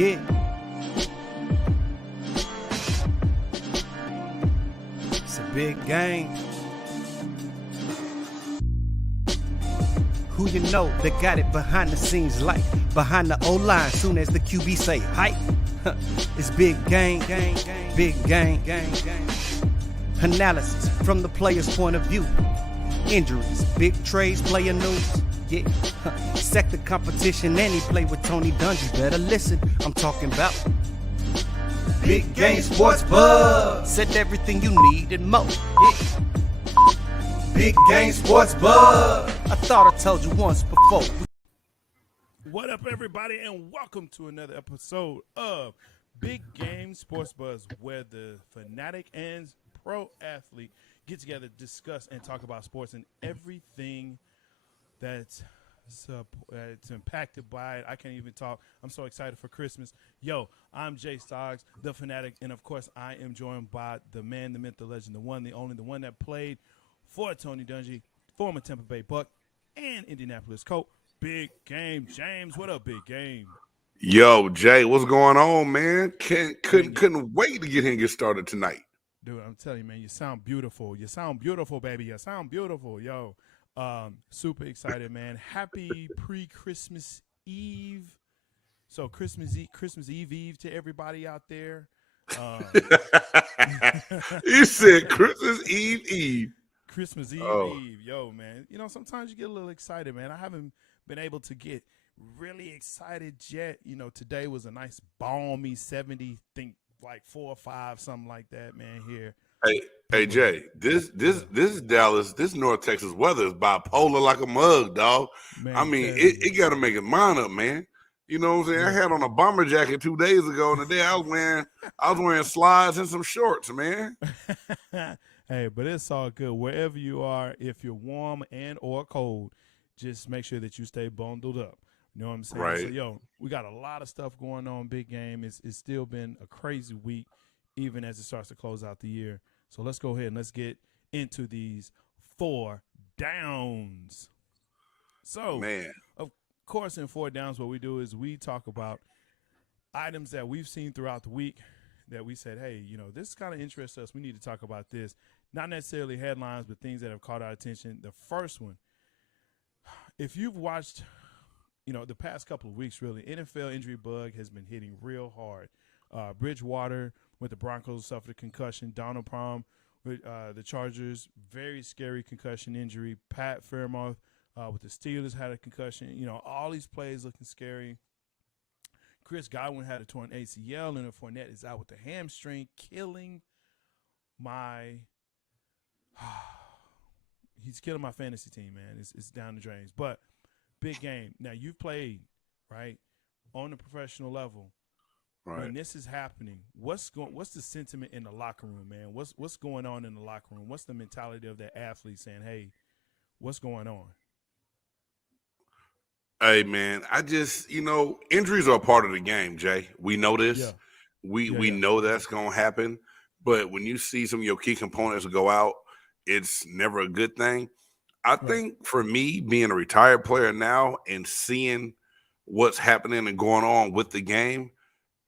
Yeah. It's a big game. Who you know that got it behind the scenes like behind the O-line soon as the QB say hype. It's big game, big game. Analysis from the player's point of view. Injuries, big trades, player news. Yeah, sector competition, and he play with Tony Dungy. Better listen, I'm talking about Big Game Sports Buzz. Said everything you need and more. Yeah. Big Game Sports Buzz. I thought I told you once before. What up, everybody, and welcome to another episode of Big Game Sports Buzz, where the fanatic and pro athlete get together, discuss, and talk about sports and everything that's impacted by it. I can't even talk. I'm so excited for Christmas. Yo, I'm J-Stogs, the fanatic, and of course, I am joined by the man, the myth, the legend, the one, the only, the one that played for Tony Dungy, former Tampa Bay Buck, and Indianapolis Colt, Big Game James. What up, Big Game? Yo, Jay, what's going on, man? Couldn't wait to get here and get started tonight. Dude, I'm telling you, man, you sound beautiful. You sound beautiful, baby. You sound beautiful, yo. Super excited, man. Happy pre-Christmas Eve. So Christmas Eve to everybody out there. You said Christmas Eve. Christmas Eve, yo, man. You know, sometimes you get a little excited, man. I haven't been able to get really excited yet. You know, today was a nice balmy 70, think like 4 or 5, something like that, man, here. Hey, Jay, this Dallas, this North Texas weather is bipolar like a mug, dog. Man, I mean, it got to make it mine up, man. You know what I'm saying? Yeah. I had on a bomber jacket 2 days ago, and today I was wearing slides and some shorts, man. Hey, but it's all good. Wherever you are, if you're warm and or cold, just make sure that you stay bundled up. You know what I'm saying? Right. So, yo, we got a lot of stuff going on. Big Game. It's still been a crazy week, even as it starts to close out the year. So let's go ahead and let's get into these 4 downs. So, man, of course, in 4 downs, what we do is we talk about items that we've seen throughout the week that we said, hey, you know, this kind of interests us. We need to talk about this. Not necessarily headlines, but things that have caught our attention. The first one, if you've watched, you know, the past couple of weeks, really, NFL injury bug has been hitting real hard. Bridgewater with the Broncos suffered a concussion. Donald Palm with the Chargers, very scary concussion injury. Pat Fairmouth with the Steelers had a concussion. You know, all these plays looking scary. Chris Godwin had a torn ACL, and Fournette is out with the hamstring, killing my he's killing my fantasy team, man. It's down the drains. But Big Game. Now, you've played, right, on the professional level. Right. When this is happening, what's the sentiment in the locker room, man? What's going on in the locker room? What's the mentality of that athlete saying, hey, what's going on? Hey, man, I just, you know, injuries are a part of the game, Jay. We know this. Yeah. We know that's going to happen. But when you see some of your key components go out, it's never a good thing. I think for me, being a retired player now and seeing what's happening and going on with the game,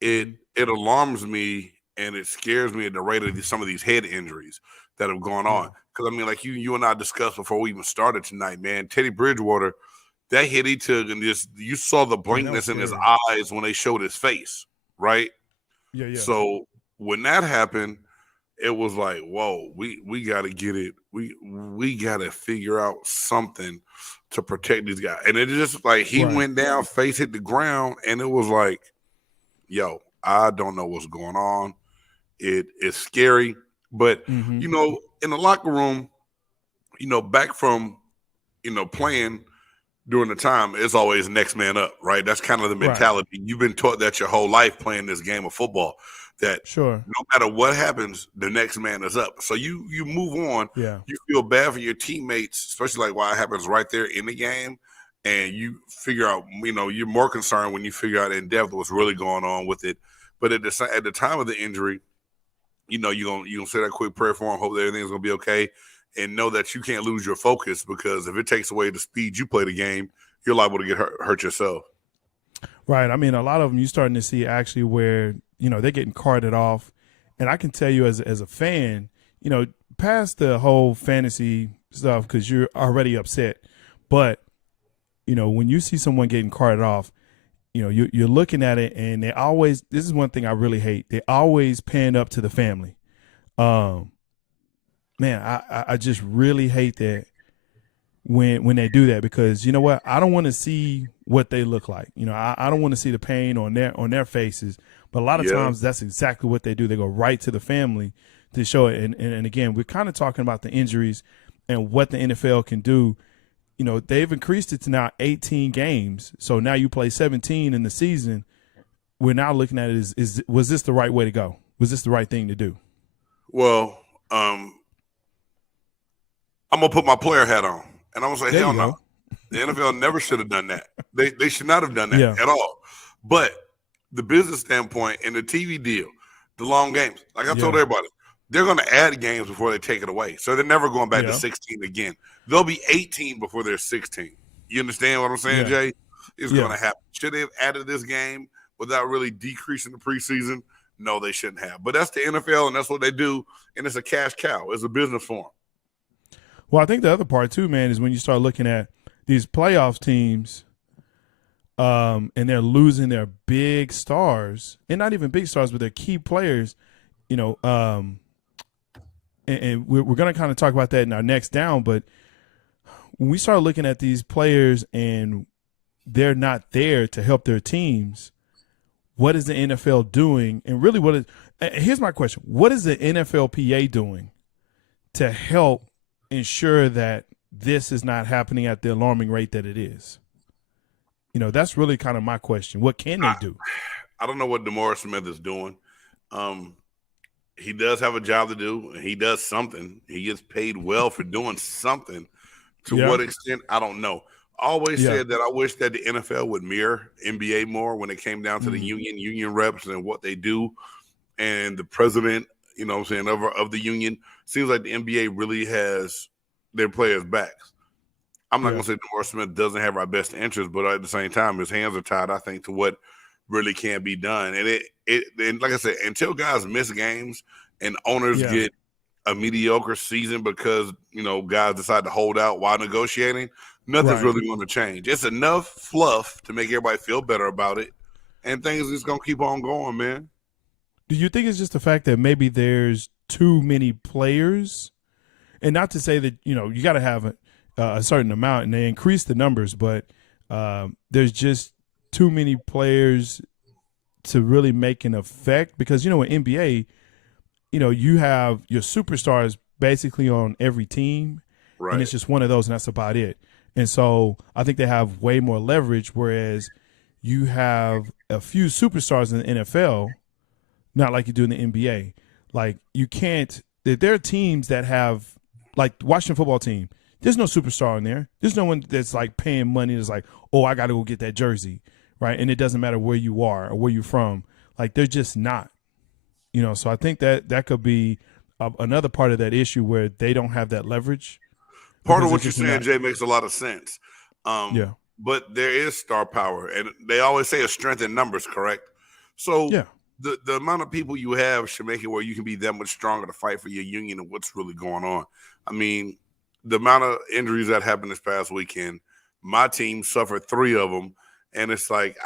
it alarms me and it scares me at the rate of some of these head injuries that have gone on. Because, I mean, like you and I discussed before we even started tonight, man, Teddy Bridgewater, that hit he took, and just you saw the blankness in his eyes when they showed his face, right? Yeah. So when that happened, it was like, whoa, we got to get it. We got to figure out something to protect these guys. And it just like he went down, face hit the ground, and it was like, yo, I don't know what's going on. It's scary. But, you know, in the locker room, you know, back from, you know, playing during the time, it's always next man up, right? That's kind of the mentality. You've been taught that your whole life playing this game of football, that no matter what happens, the next man is up. So you move on. Yeah. You feel bad for your teammates, especially like why it happens right there in the game. And you figure out, you know, you're more concerned when you figure out in depth what's really going on with it. But at the time of the injury, you know, you're gonna say that quick prayer for him, hope that everything's gonna be okay, and know that you can't lose your focus, because if it takes away the speed you play the game, you're liable to get hurt yourself. Right. I mean, a lot of them you're starting to see actually where, they're getting carted off. And I can tell you as a fan, past the whole fantasy stuff because you're already upset. But, when you see someone getting carted off, you're looking at it and this is one thing I really hate. They always pan up to the family. Man, I just really hate that when they do that because you know what? I don't want to see what they look like. I don't want to see the pain on their faces. But a lot of times that's exactly what they do. They go right to the family to show it. And again, we're kind of talking about the injuries and what the NFL can do. They've increased it to now 18 games. So now you play 17 in the season. We're now looking at it was this the right way to go? Was this the right thing to do? Well, I'm going to put my player hat on. And I'm going to say, hell no. The NFL never should have done that. They should not have done that at all. But the business standpoint and the TV deal, the long games, like I told everybody, they're going to add games before they take it away. So they're never going back to 16 again. They'll be 18 before they're 16. You understand what I'm saying, Jay? It's going to happen. Should they have added this game without really decreasing the preseason? No, they shouldn't have. But that's the NFL, and that's what they do, and it's a cash cow. It's a business for them. Well, I think the other part, too, man, is when you start looking at these playoff teams and they're losing their big stars, and not even big stars, but their key players, and we're going to kind of talk about that in our next down, but when we start looking at these players and they're not there to help their teams, what is the NFL doing? And really here's my question. What is the NFLPA doing to help ensure that this is not happening at the alarming rate that it is? That's really kind of my question. What can they do? I don't know what DeMaurice Smith is doing. He does have a job to do, and he does something. He gets paid well for doing something. To what extent, I don't know. I always said that I wish that the NFL would mirror NBA more when it came down to the union reps and what they do, and the president, of the union. Seems like the NBA really has their players' backs. I'm not going to say DeMaurice Smith doesn't have our best interest, but at the same time, his hands are tied, I think, to what really can be done. And and like I said, until guys miss games and owners get a mediocre season because, guys decide to hold out while negotiating, nothing's really going to change. It's enough fluff to make everybody feel better about it, and things just going to keep on going, man. Do you think it's just the fact that maybe there's too many players? And not to say that, you got to have a certain amount and they increase the numbers, but there's just too many players to really make an effect because, in NBA, you have your superstars basically on every team and it's just one of those and that's about it. And so I think they have way more leverage, whereas you have a few superstars in the NFL, not like you do in the NBA. Like you can't – there are teams that have – like the Washington football team, there's no superstar in there. There's no one that's like paying money that's like, oh, I got to go get that jersey, right? And it doesn't matter where you are or where you're from. Like they're just not. So I think that could be another part of that issue where they don't have that leverage. Part of what you're saying, Jay, makes a lot of sense. But there is star power, and they always say a strength in numbers, correct? So the amount of people you have should make it where you can be that much stronger to fight for your union and what's really going on. I mean, the amount of injuries that happened this past weekend, my team suffered 3 of them, and it's like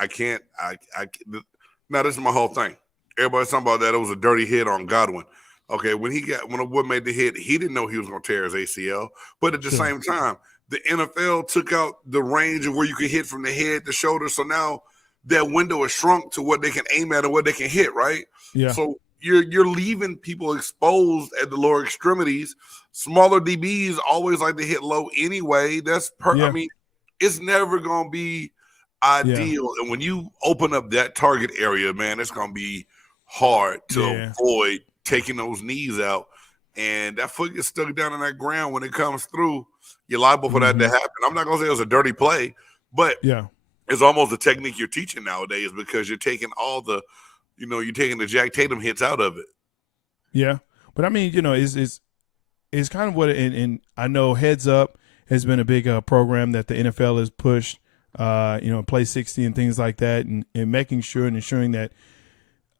now this is my whole thing. Everybody's talking about that it was a dirty hit on Godwin. Okay, when a boy made the hit, he didn't know he was going to tear his ACL. But at the same time, the NFL took out the range of where you can hit from the head to shoulder. So now that window is shrunk to what they can aim at and what they can hit, right? Yeah. So you're leaving people exposed at the lower extremities. Smaller DBs always like to hit low anyway. I mean, it's never going to be ideal. And when you open up that target area, man, it's going to be hard to avoid taking those knees out. And that foot gets stuck down in that ground when it comes through. You're liable for that to happen. I'm not going to say it was a dirty play, but it's almost a technique you're teaching nowadays because you're taking all the, you're taking the Jack Tatum hits out of it. Yeah. But I mean, it's kind of what, and I know Heads Up has been a big program that the NFL has pushed play 60 and things like that, and making sure and ensuring that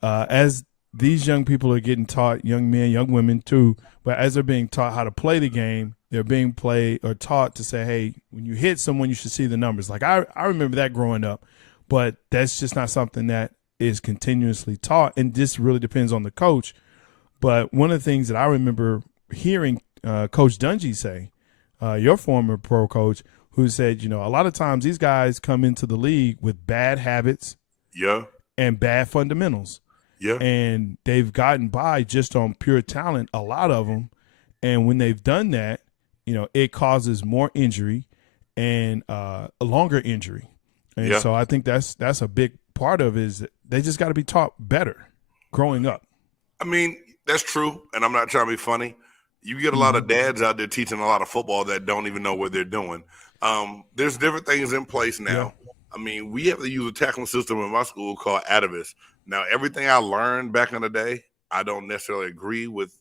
as these young people are getting taught, young men, young women too, but as they're being taught how to play the game, they're being taught to say, hey, when you hit someone, you should see the numbers. Like I remember that growing up, but that's just not something that is continuously taught, and this really depends on the coach. But one of the things that I remember hearing Coach Dungy say, your former pro coach, who said, a lot of times these guys come into the league with bad habits, and bad fundamentals. Yeah. And they've gotten by just on pure talent, a lot of them. And when they've done that, it causes more injury and a longer injury. And so I think that's a big part of it, is that they just got to be taught better growing up. I mean, that's true. And I'm not trying to be funny. You get a lot of dads out there teaching a lot of football that don't even know what they're doing. There's different things in place now. Yeah. I mean, we have to use a tackling system in my school called Atavis. Now, everything I learned back in the day, I don't necessarily agree with.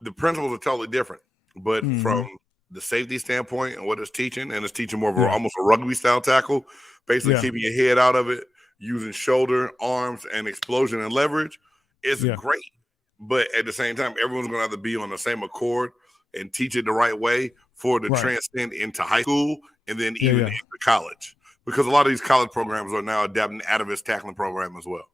The principles are totally different. But from the safety standpoint and what it's teaching, and it's teaching more of almost a rugby-style tackle, basically keeping your head out of it, using shoulder, arms, and explosion and leverage, is great. But at the same time, everyone's going to have to be on the same accord and teach it the right way for it to transcend into high school and then even into college. Because a lot of these college programs are now adapting Atavis tackling program as well.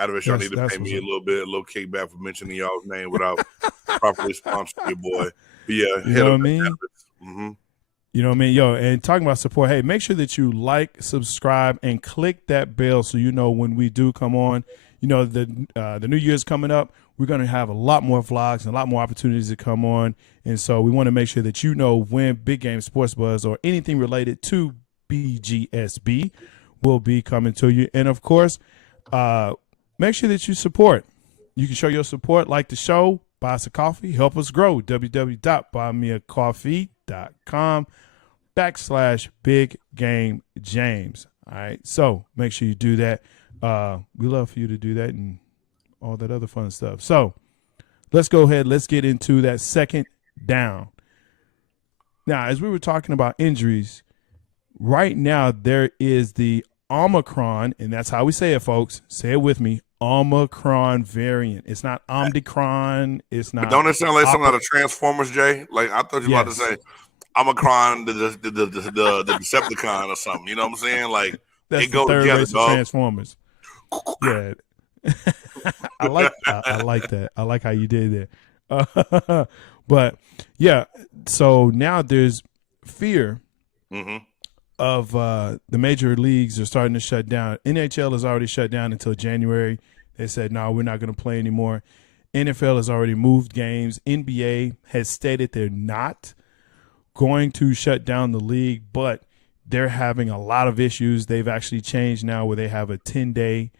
Atavis, y'all need to pay me a little kickback for mentioning y'all's name without properly sponsoring your boy. But yeah, you know what I mean? You know what I mean? Yo, and talking about support, hey, make sure that you like, subscribe, and click that bell so you know when we do come on. The new year's coming up. We're going to have a lot more vlogs and a lot more opportunities to come on. And so we want to make sure that you know when Big Game Sports Buzz or anything related to BGSB will be coming to you. And, of course, make sure that you support. You can show your support, like the show, buy us a coffee, help us grow. www.buymeacoffee.com/Big Game James. All right. So make sure you do that. We love for you to do that and all that other fun stuff. So let's go ahead. Let's get into that second down. Now, as we were talking about injuries, right now there is the Omicron, and that's how we say it, folks. Say it with me. Omicron variant. It's not Omicron. It's not. But don't it sound like something out of Transformers, Jay? Like I thought you were about to say Omicron, the Decepticon or something. You know what I'm saying? Like that's it goes together, dog. Transformers. Yeah. I like that. I like how you did that. But yeah, so now there's fear of the major leagues are starting to shut down. NHL has already shut down until January. They said, no, we're not going to play anymore. NFL has already moved games. NBA has stated they're not going to shut down the league, but they're having a lot of issues. They've actually changed now where they have a 10-day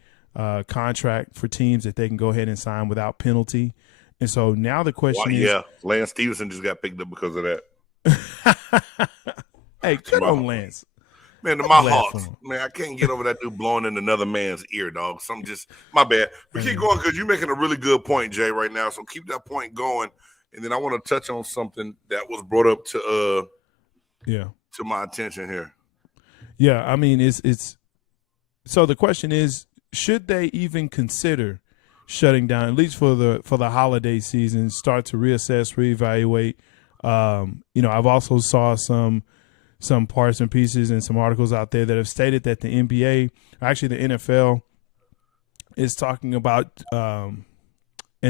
contract for teams that they can go ahead and sign without penalty. And so now the question is... Yeah, Lance Stevenson just got picked up because of that. Hey, come on, Lance. Man, to my Hawks. Man, I can't get over that dude blowing in another man's ear, dog. Some just... My bad. But keep going because you're making a really good point, Jay, right now. So keep that point going. And then I want to touch on something that was brought up to my attention here. Yeah, I mean, it's so the question is, should they even consider shutting down, at least for the holiday season, start to reassess, reevaluate? I've also saw some parts and pieces and some articles out there that have stated that the NBA, actually the NFL, is talking about in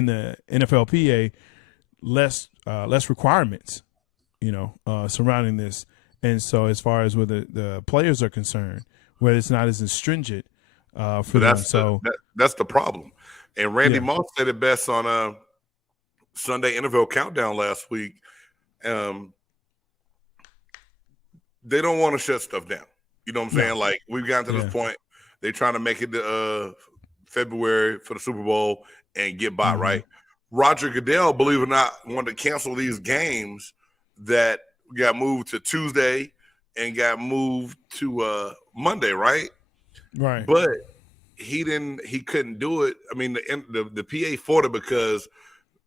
the NFLPA less requirements, surrounding this. And so as far as where the players are concerned, where it's not as stringent for them. That's the problem. And Randy Moss said it best on Sunday NFL Countdown last week. They don't want to shut stuff down. You know what I'm saying? Like, we've gotten to this point. They're trying to make it to February for the Super Bowl and get by, right? Roger Goodell, believe it or not, wanted to cancel these games that got moved to Tuesday and got moved to Monday, right? Right. But he couldn't do it. I mean, the PA fought it because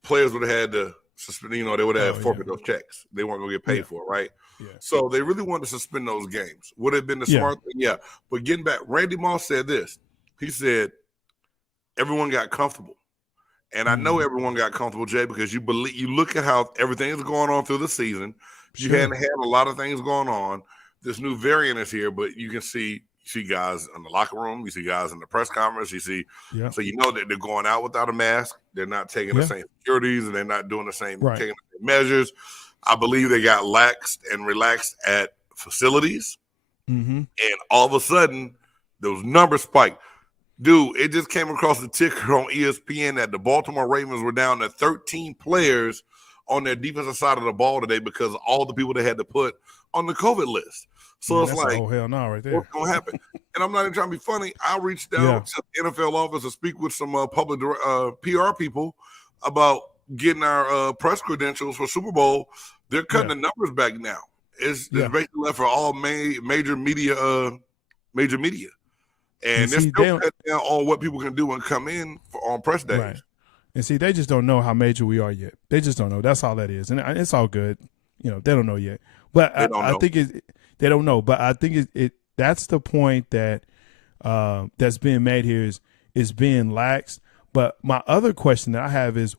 players would have had to suspend, they would have forfeit those checks. They weren't going to get paid for it, right? Yeah. So they really wanted to suspend those games. Would it have been the smart thing? Yeah. But getting back, Randy Moss said this. He said, everyone got comfortable. And I know everyone got comfortable, Jay, because you look at how everything is going on through the season. You hadn't had a lot of things going on. This new variant is here, but you can see guys in the locker room, you see guys in the press conference, so you know that they're going out without a mask. They're not taking the same securities, and they're not doing the same taking the same measures. I believe they got laxed and relaxed at facilities, and all of a sudden, those numbers spiked. Dude, it just came across the ticker on ESPN that the Baltimore Ravens were down to 13 players on their defensive side of the ball today because of all the people they had to put on the COVID list. So it's like, oh, hell no, right there. What's going to happen? And I'm not even trying to be funny. I reached out to the NFL office to speak with some public PR people about getting our press credentials for Super Bowl. They're cutting the numbers back now. It's basically left for all major media. And they're still cutting down on what people can do and come in on press days. Right. And see, they just don't know how major we are yet. They just don't know. That's all that is. And it's all good. They don't know yet. But I think they don't know. But I think that's the point that that's being made here is being laxed. But my other question that I have is,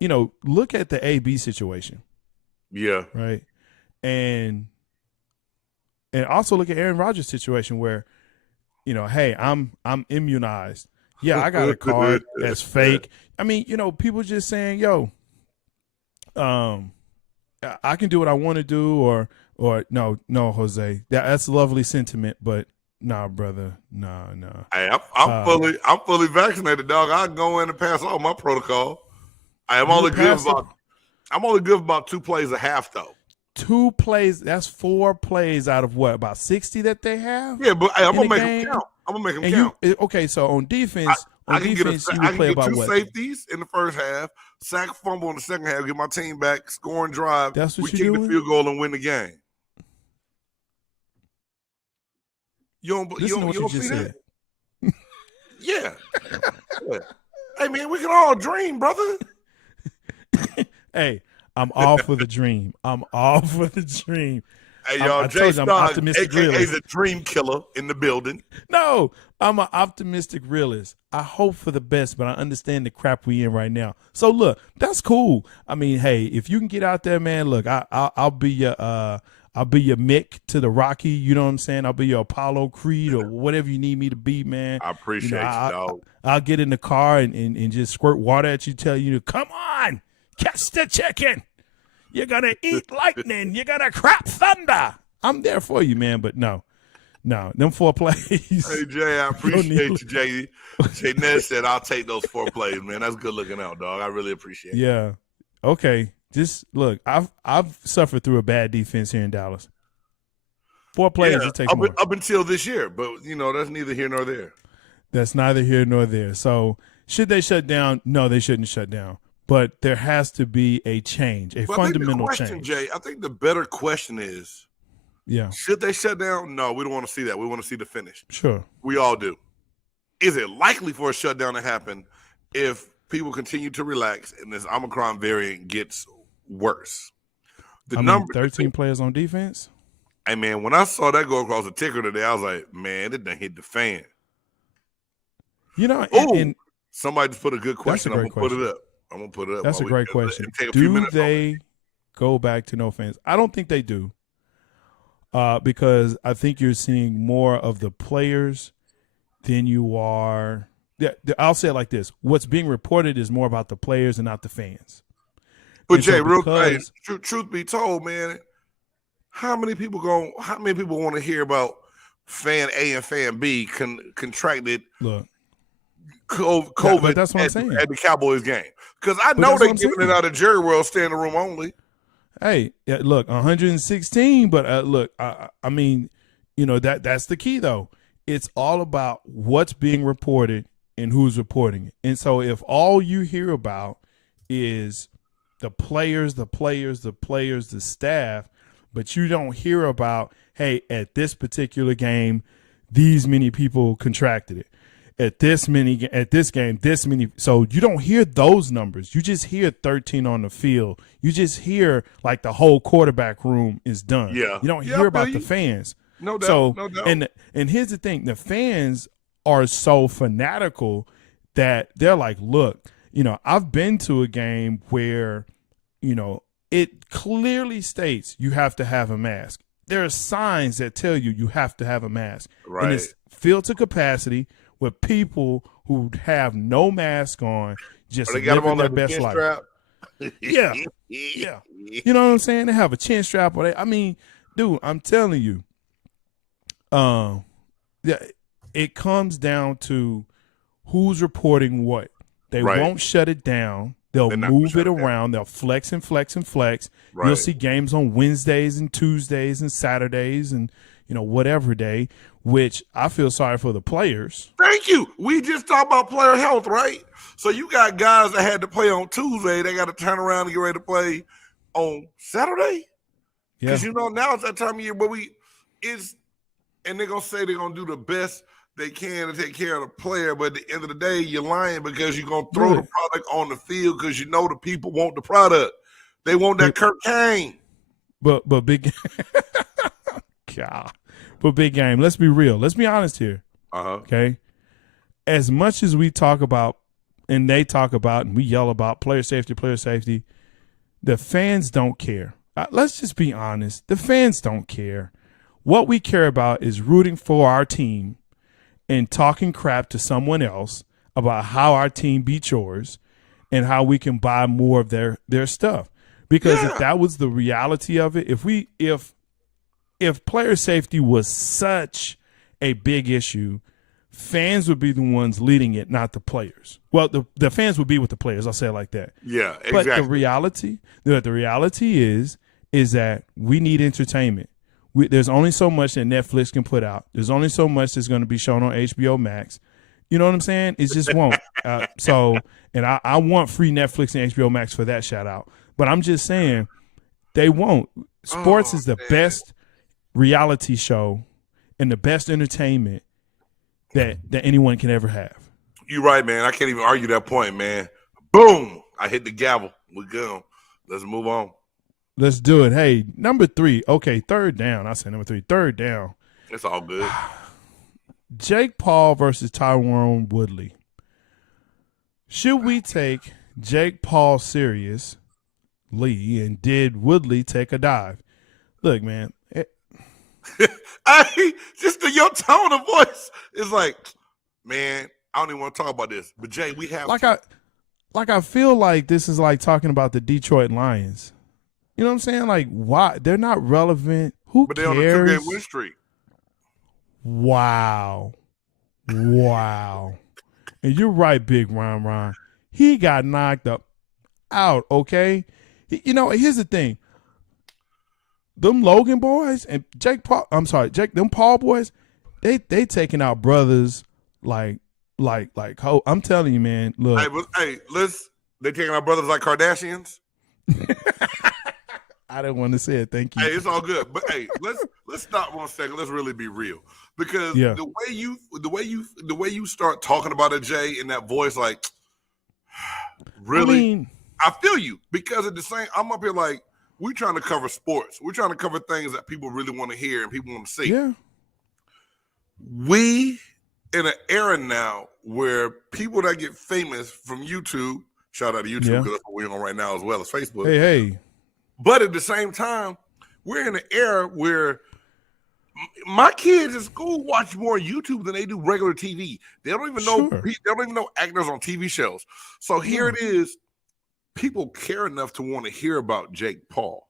look at the AB situation. Yeah. Right. And also look at Aaron Rodgers' situation where, hey, I'm immunized. Yeah, I got a card that's fake. I mean, people just saying, yo, I can do what I want to do, or no, Jose, that's a lovely sentiment, but nah, brother, nah. Hey, I'm fully vaccinated, dog. I can go in and pass all my protocol. I'm only good about 2 plays a half, though. 2 plays, that's 4 plays out of what, about 60 that they have? Yeah, but hey, I'm gonna make them count. I'm gonna make them count. Okay, so on defense, you would play about 2 what? safeties in the first half, sack, fumble in the second half, get my team back, scoring drive. That's what we you're kick doing? the field goal and win the game. You don't see that? Yeah. Hey man, we can all dream, brother. Hey, I'm all for the dream. I'm all for the dream. Hey, y'all, J-Stogs, a.k.a. realist. the dream killer in the building. No, I'm an optimistic realist. I hope for the best, but I understand the crap we in right now. So, look, that's cool. I mean, hey, if you can get out there, man, look, I'll be your Mick to the Rocky, you know what I'm saying? I'll be your Apollo Creed or whatever you need me to be, man. I appreciate you, dog. I'll get in the car and just squirt water at you, tell you to come on. Catch the chicken. You're going to eat lightning. You're going to crap thunder. I'm there for you, man, but no, them 4 plays. Hey, Jay, I appreciate you, Jay. Jay Ness said, I'll take those 4 plays, man. That's good looking out, dog. I really appreciate it. Yeah. Okay. Just look, I've suffered through a bad defense here in Dallas. 4 plays, it takes more. Up until this year, but, that's neither here nor there. That's neither here nor there. So should they shut down? No, they shouldn't shut down. But there has to be a change, fundamental change. Jay, I think the better question is, should they shut down? No, we don't want to see that. We want to see the finish. Sure. We all do. Is it likely for a shutdown to happen if people continue to relax and this Omicron variant gets worse? 13 players on defense? Hey, man, when I saw that go across the ticker today, I was like, man, it done hit the fan. And somebody just put a good question. I'm going to put it up. That's a great question. Do they go back to no fans? I don't think they do, because I think you're seeing more of the players than you are. Yeah, I'll say it like this: what's being reported is more about the players and not the fans. But Jay, truth be told, man, how many people want to hear about fan A and fan B contracted? Look. COVID but that's what I'm saying. At the Cowboys game. Because I know they're giving it out of Jerry World standing room only. Hey, look, 116, but look, I mean, that's the key, though. It's all about what's being reported and who's reporting it. And so if all you hear about is the players, the staff, but you don't hear about, hey, at this particular game, these many people contracted it. at this game, this many. So you don't hear those numbers. You just hear 13 on the field. You just hear like the whole quarterback room is done. Yeah. You don't hear about the fans. No doubt. So, no doubt. And here's the thing: the fans are so fanatical that they're like, look, I've been to a game where, it clearly states you have to have a mask. There are signs that tell you have to have a mask. Right. And it's filled to capacity with people who have no mask on, just living their best life. Yeah. Yeah. You know what I'm saying? They have a chin strap. I mean, dude, I'm telling you, it comes down to who's reporting what. They won't shut it down. They'll move it around. They'll flex and flex and flex. Right. You'll see games on Wednesdays and Tuesdays and Saturdays and, whatever day, which I feel sorry for the players. Thank you. We just talked about player health, right? So you got guys that had to play on Tuesday. They got to turn around and get ready to play on Saturday. Because, now it's that time of year where and they're going to say they're going to do the best they can to take care of the player, but at the end of the day, you're lying because you're going to throw the product on the field because the people want the product. They want that Kirk Kane. But big God. But Big Game, let's be real. Let's be honest here. Okay? As much as we talk about and they talk about and we yell about player safety, the fans don't care. Let's just be honest. The fans don't care. What we care about is rooting for our team and talking crap to someone else about how our team beat yours and how we can buy more of their stuff. Because if that was the reality of it, if player safety was such a big issue, fans would be the ones leading it, not the players. Well, the fans would be with the players. I'll say it like that. Yeah, exactly. But the reality is that we need entertainment. There's only so much that Netflix can put out. There's only so much that's going to be shown on HBO Max. You know what I'm saying? It just won't. And I want free Netflix and HBO Max for that shout out. But I'm just saying they won't. Sports is the best reality show and the best entertainment that anyone can ever have. You're right, man. I can't even argue that point, man. Boom. I hit the gavel. We're good. Let's move on. Let's do it. Hey, number 3. Okay, third down. I said number 3. Third down. It's all good. Jake Paul versus Tyron Woodley. Should we take Jake Paul seriously, and did Woodley take a dive? Look, man. Just your tone of voice is like, man, I don't even want to talk about this. But Jay, we have I feel like this is like talking about the Detroit Lions. You know what I'm saying? Like, why? They're not relevant. Who but cares? But they're on a 2-game win streak. Wow. And you're right, Big Ron. He got knocked out, okay? Here's the thing. Them Logan boys and them Paul boys, they taking out brothers like I'm telling you, man, look. They taking out brothers like Kardashians? I didn't want to say it. Thank you. Hey, it's all good. But hey, let's stop 1 second. Let's really be real, because the way you start talking about it, Jay, in that voice, like, really, I feel you, because at the same, I'm up here like, we're trying to cover sports. We're trying to cover things that people really want to hear and people want to see. Yeah. We in an era now where people that get famous from YouTube, shout out to YouTube because that's what we're on right now as well as Facebook. Hey. But at the same time, we're in an era where my kids in school watch more YouTube than they do regular TV. They don't even know. They don't even know actors on TV shows. So here it is. People care enough to want to hear about Jake Paul.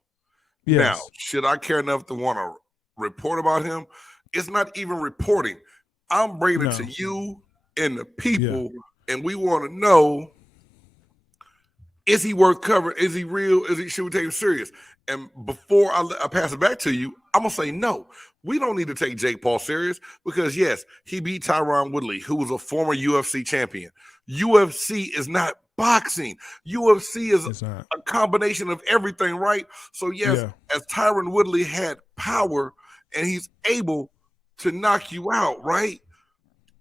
Yes. Now, should I care enough to want to report about him? It's not even reporting. I'm bringing it to you and the people, and we want to know: is he worth covering? Is he real? Should we take him serious? And before I pass it back to you, I'm gonna say no. We don't need to take Jake Paul serious, because yes, he beat Tyron Woodley, who was a former UFC champion. UFC is not boxing. UFC is a combination of everything, right? So yes, as Tyron Woodley had power and he's able to knock you out, right?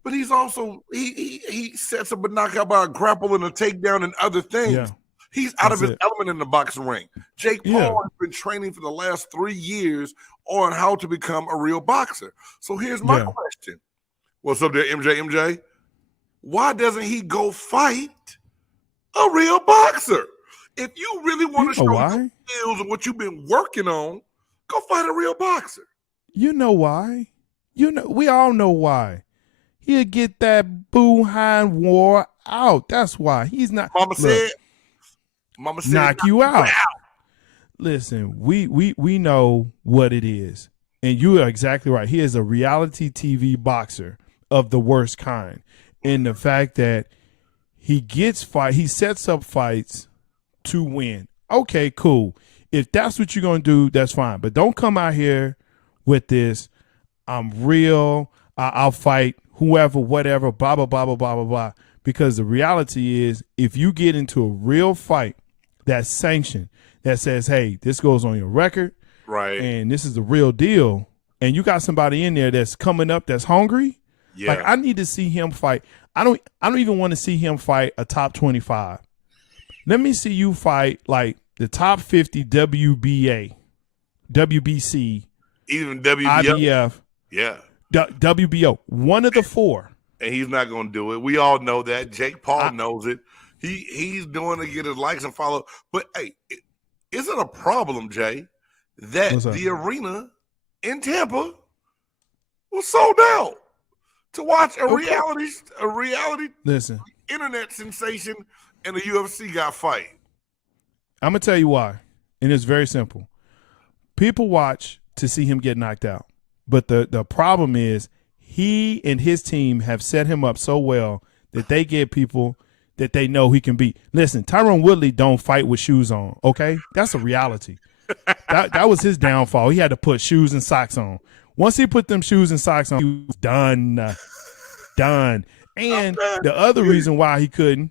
but he's also he sets up a knockout by a grapple and a takedown and other things. Yeah. He's out of his element in the boxing ring. Jake Paul has been training for the last 3 years on how to become a real boxer. So here's my question. What's up there, MJ? Why doesn't he go fight a real boxer? If you really want to show your skills and what you've been working on, go fight a real boxer. You know why? We all know why. He'll get that Boo-Hein war out. That's why. He's not. Mama said knock you out. Listen, we know what it is. And you are exactly right. He is a reality TV boxer of the worst kind. In the fact that he sets up fights to win. Okay, cool. If that's what you're going to do, that's fine. But don't come out here with this, I'm real, I'll fight whoever, whatever, blah, blah, blah, blah, blah, blah, blah. Because the reality is, if you get into a real fight that's sanctioned, that says, hey, this goes on your record, right? And this is the real deal, and you got somebody in there that's coming up that's hungry, like I need to see him fight. I don't even want to see him fight a top 25. Let me see you fight like the top 50 WBA, WBC, even WBO, IBF, WBO, one of the four. And he's not going to do it. We all know that. Jake Paul knows it. He's doing to get his likes and follow. But hey, is it a problem, Jay, that the arena in Tampa was sold out to watch a reality internet sensation and a UFC guy fight? I'm gonna tell you why, and it's very simple. People watch to see him get knocked out, but the problem is he and his team have set him up so well that they get people that they know he can beat. Listen, Tyron Woodley don't fight with shoes on, okay? That's a reality. That was his downfall. He had to put shoes and socks on. Once he put them shoes and socks on, he was done. And the other reason why he couldn't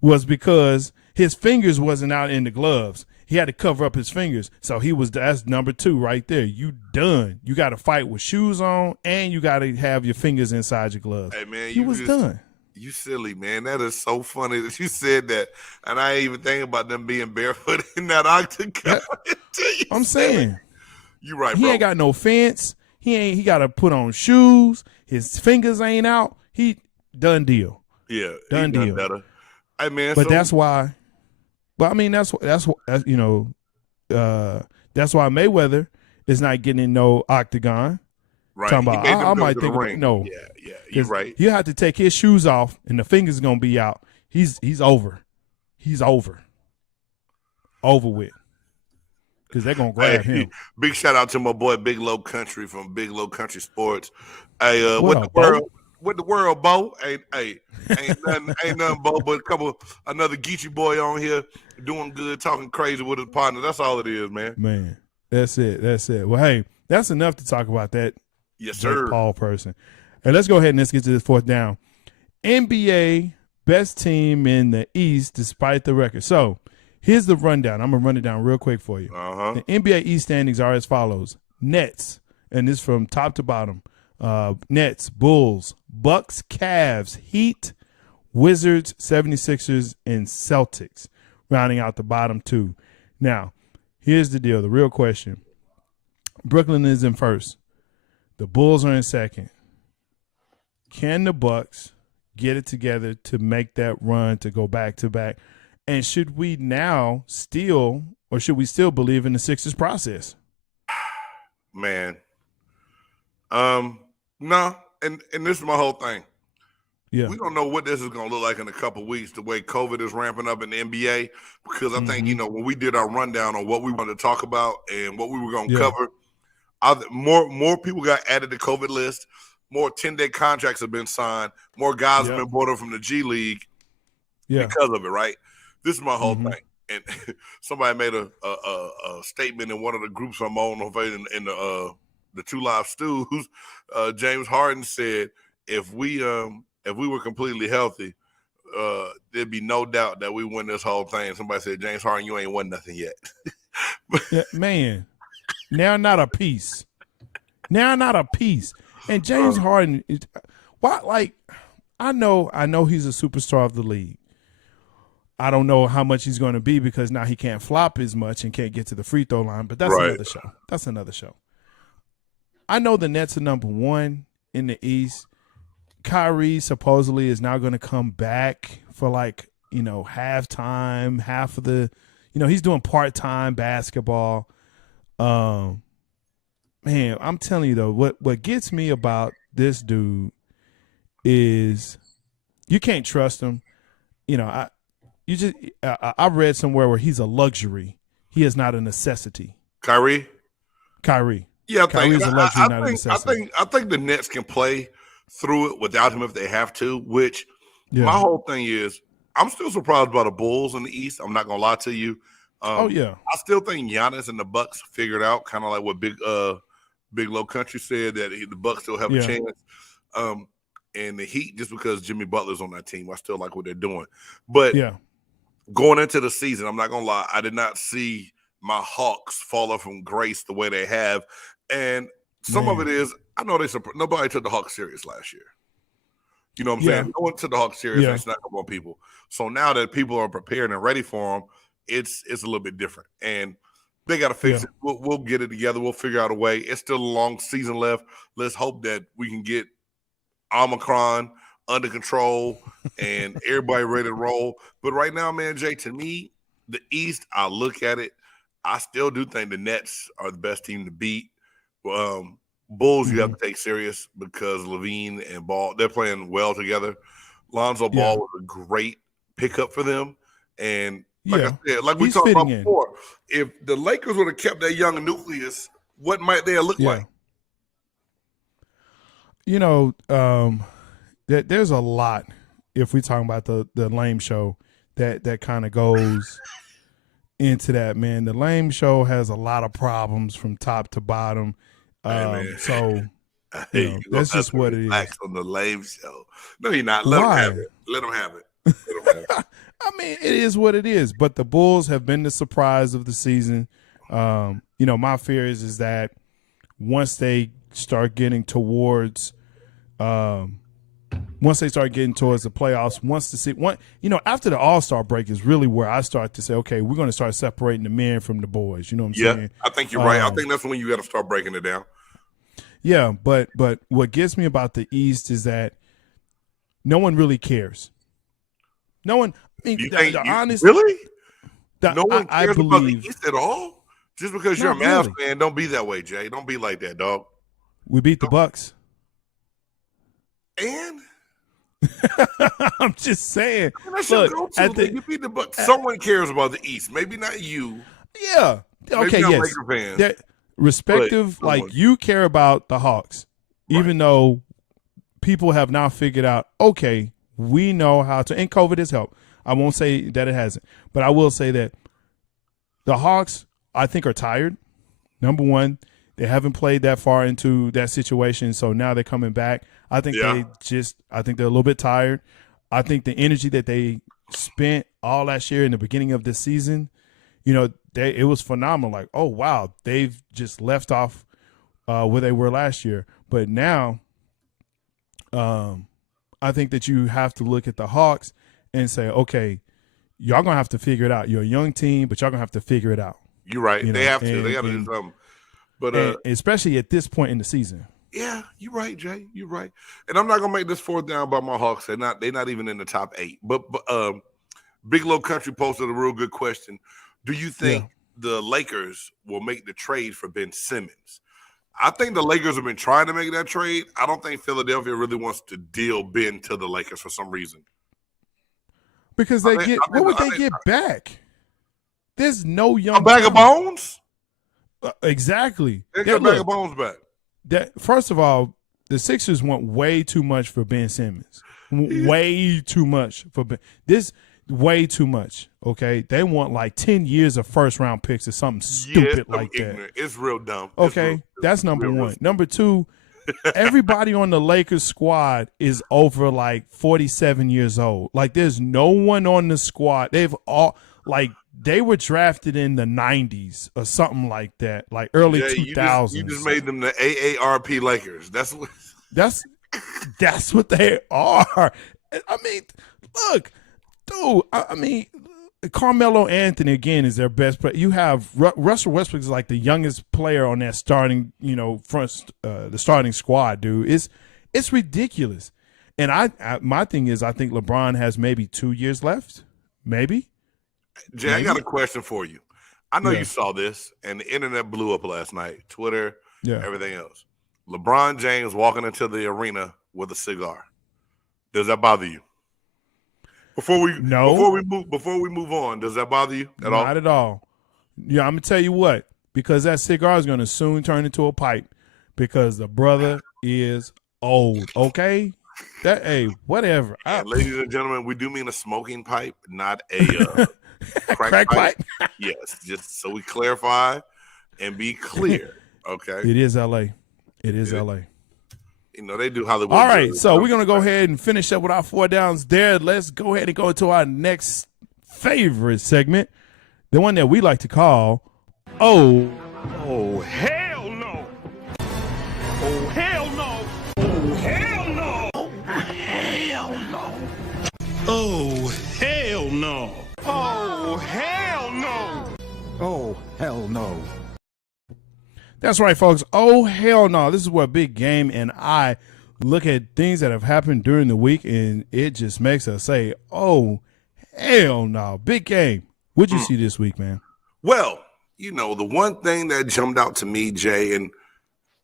was because his fingers wasn't out in the gloves. He had to cover up his fingers. So that's number 2 right there. You done. You got to fight with shoes on, and you got to have your fingers inside your gloves. Hey, man, he was done. You silly, man. That is so funny that you said that. And I ain't even thinking about them being barefoot in that octagon. I'm saying. You right, bro. He ain't got no fence. He got to put on shoes. His fingers ain't out. He done deal. Yeah. Done deal. Better. Hey, man. But that's why. But I mean, that's that's why Mayweather is not getting in no octagon. Right. Talking about, I might think no. Yeah, you're right. You have to take his shoes off, and the fingers gonna be out. He's over. He's over with. Because they're gonna grab him. Big shout out to my boy Big Low Country from Big Low Country Sports. Hey, what the world, Bo? Ain't nothing, Bo, but another Geechee boy on here doing good, talking crazy with his partner. That's all it is, man. Man, that's it. Well, hey, that's enough to talk about that. Yes, sir. Jake Paul person. Hey, let's go ahead and let's get to this 4th down. NBA best team in the East despite the record. So here's the rundown. I'm gonna run it down real quick for you. The NBA East standings are as follows: Nets, and this from top to bottom. Nets, Bulls, Bucks, Cavs, Heat, Wizards, 76ers, and Celtics, rounding out the bottom 2. Now, here's the deal, the real question. Brooklyn is in first. The Bulls are in second. Can the Bucks get it together to make that run to go back-to-back? And should we now still believe in the Sixers process? Man. No, and this is my whole thing. Yeah. We don't know what this is going to look like in a couple of weeks, the way COVID is ramping up in the NBA, because I think, when we did our rundown on what we wanted to talk about and what we were going to cover, more people got added to COVID list, more 10-day contracts have been signed, more guys have been brought up from the G League because of it, right? This is my whole thing. And somebody made a statement in one of the groups I'm on in the Two Live Stews. James Harden said, if we were completely healthy, there'd be no doubt that we win this whole thing. Somebody said, James Harden, you ain't won nothing yet. Man, now not a piece. And James Harden, Why? Like, I know he's a superstar of the league. I don't know how much he's going to be because now he can't flop as much and can't get to the free throw line. But that's another show. That's another show. I know the Nets are number 1 in the East. Kyrie supposedly is now going to come back for halftime, half of the, he's doing part-time basketball. Man, I'm telling you though, what gets me about this dude is you can't trust him. I read somewhere where he's a luxury. He is not a necessity. Kyrie. Yeah, Kyrie's a luxury, not a necessity. I think the Nets can play through it without him if they have to. Which my whole thing is, I'm still surprised by the Bulls in the East. I'm not gonna lie to you. I still think Giannis and the Bucks figured out, kind of like what Big Low Country said, that the Bucks still have a chance. And the Heat, just because Jimmy Butler's on that team, I still like what they're doing. But going into the season, I'm not gonna lie, I did not see my Hawks fall off from grace the way they have. And some of it is, I know nobody took the Hawks serious last year. You know what I'm saying? No one took the Hawks serious and snuck up on people. So now that people are prepared and ready for them, it's a little bit different. And they got to fix it. We'll get it together. We'll figure out a way. It's still a long season left. Let's hope that we can get Omicron under control and everybody ready to roll. But right now, man, Jay, to me, the East, I look at it, I still do think the Nets are the best team to beat. Bulls, you have to take serious because Levine and Ball, they're playing well together. Lonzo Ball was a great pickup for them. And like I said, like we talked about before, if the Lakers would have kept that young nucleus, what might they have looked like? There's a lot, if we're talking about the lame show, that kind of goes into that, man. The lame show has a lot of problems from top to bottom. So that's just what it is. On the lame show. No, you're not. Let them have it. Let them have it. I mean, it is what it is. But the Bulls have been the surprise of the season. My fear is that once they start getting towards the playoffs, after the All-Star break is really where I start to say, okay, we're going to start separating the men from the boys. You know what I'm saying? I think you're right. I think that's when you got to start breaking it down. Yeah, but what gets me about the East is that no one really cares. No one. Really? No one cares about the East at all? Just because you're a Mavs fan, don't be that way, Jay. Don't be like that, dog. We beat the Bucks. And? I'm just saying. You beat the Bucks. Someone cares about the East. Maybe not you. Yeah. Okay, maybe not yes. Laker fans. Respective, you care about the Hawks, even though people have now figured out, okay, we know how to, and COVID has helped. I won't say that it hasn't, but I will say that the Hawks, I think, are tired. Number one, they haven't played that far into that situation, so now they're coming back. I think they're a little bit tired. I think the energy that they spent all last year in the beginning of this season, it was phenomenal. Like, oh, wow, they've just left off where they were last year. But now I think that you have to look at the Hawks and say, okay, y'all going to have to figure it out. You're a young team, but y'all going to have to figure it out. You're right. They have to. They got to do something. But especially at this point in the season. Yeah, you're right, Jay. You're right. And I'm not going to make this fourth down by my Hawks. They're not even in the top 8. But Big Low Country posted a real good question. Do you think the Lakers will make the trade for Ben Simmons? I think the Lakers have been trying to make that trade. I don't think Philadelphia really wants to deal Ben to the Lakers for some reason. Because what would they get back? There's no young a bag of bones? Exactly. They get a bag of bones back. First of all, the Sixers want way too much for Ben Simmons. Way too much for Ben. Way too much, okay? They want like 10 years of first-round picks or something stupid like that. It's real dumb. Okay, that's number one. Number two, everybody on the Lakers squad is over like 47 years old. Like, there's no one on the squad. They've all they were drafted in the 90s or something like that, like early 2000s. You just made them the AARP Lakers. That's what they are. I mean, look, dude. I mean, Carmelo Anthony again is their best player. You have Russell Westbrook is like the youngest player on that starting, the starting squad, dude. It's ridiculous. And my thing is, I think LeBron has maybe 2 years left, maybe. Jay, I got a question for you. I know you saw this, and the internet blew up last night. Twitter, everything else. LeBron James walking into the arena with a cigar. Does that bother you? Before we move on, does that bother you at all? Not at all. Yeah, I'm gonna tell you what, because that cigar is gonna soon turn into a pipe, because the brother is old. Okay, whatever. Ladies and gentlemen, we do mean a smoking pipe, not a crack pipe. Yes, just so we clarify and be clear. Okay, it is L.A. It is L.A. You know, they do Hollywood. All right, so we're going to go ahead and finish up with our 4 downs there. Let's go ahead and go to our next favorite segment, the one that we like to call, Oh, hell no. Oh, hell no. Oh, hell no. Oh, hell no. Oh, hell no. Oh, hell no. Oh, hell no. That's right, folks. Oh, hell no. This is where Big Game and I look at things that have happened during the week, and it just makes us say, oh, hell no. Big Game, what'd you see this week, man? Well, the one thing that jumped out to me, Jay, and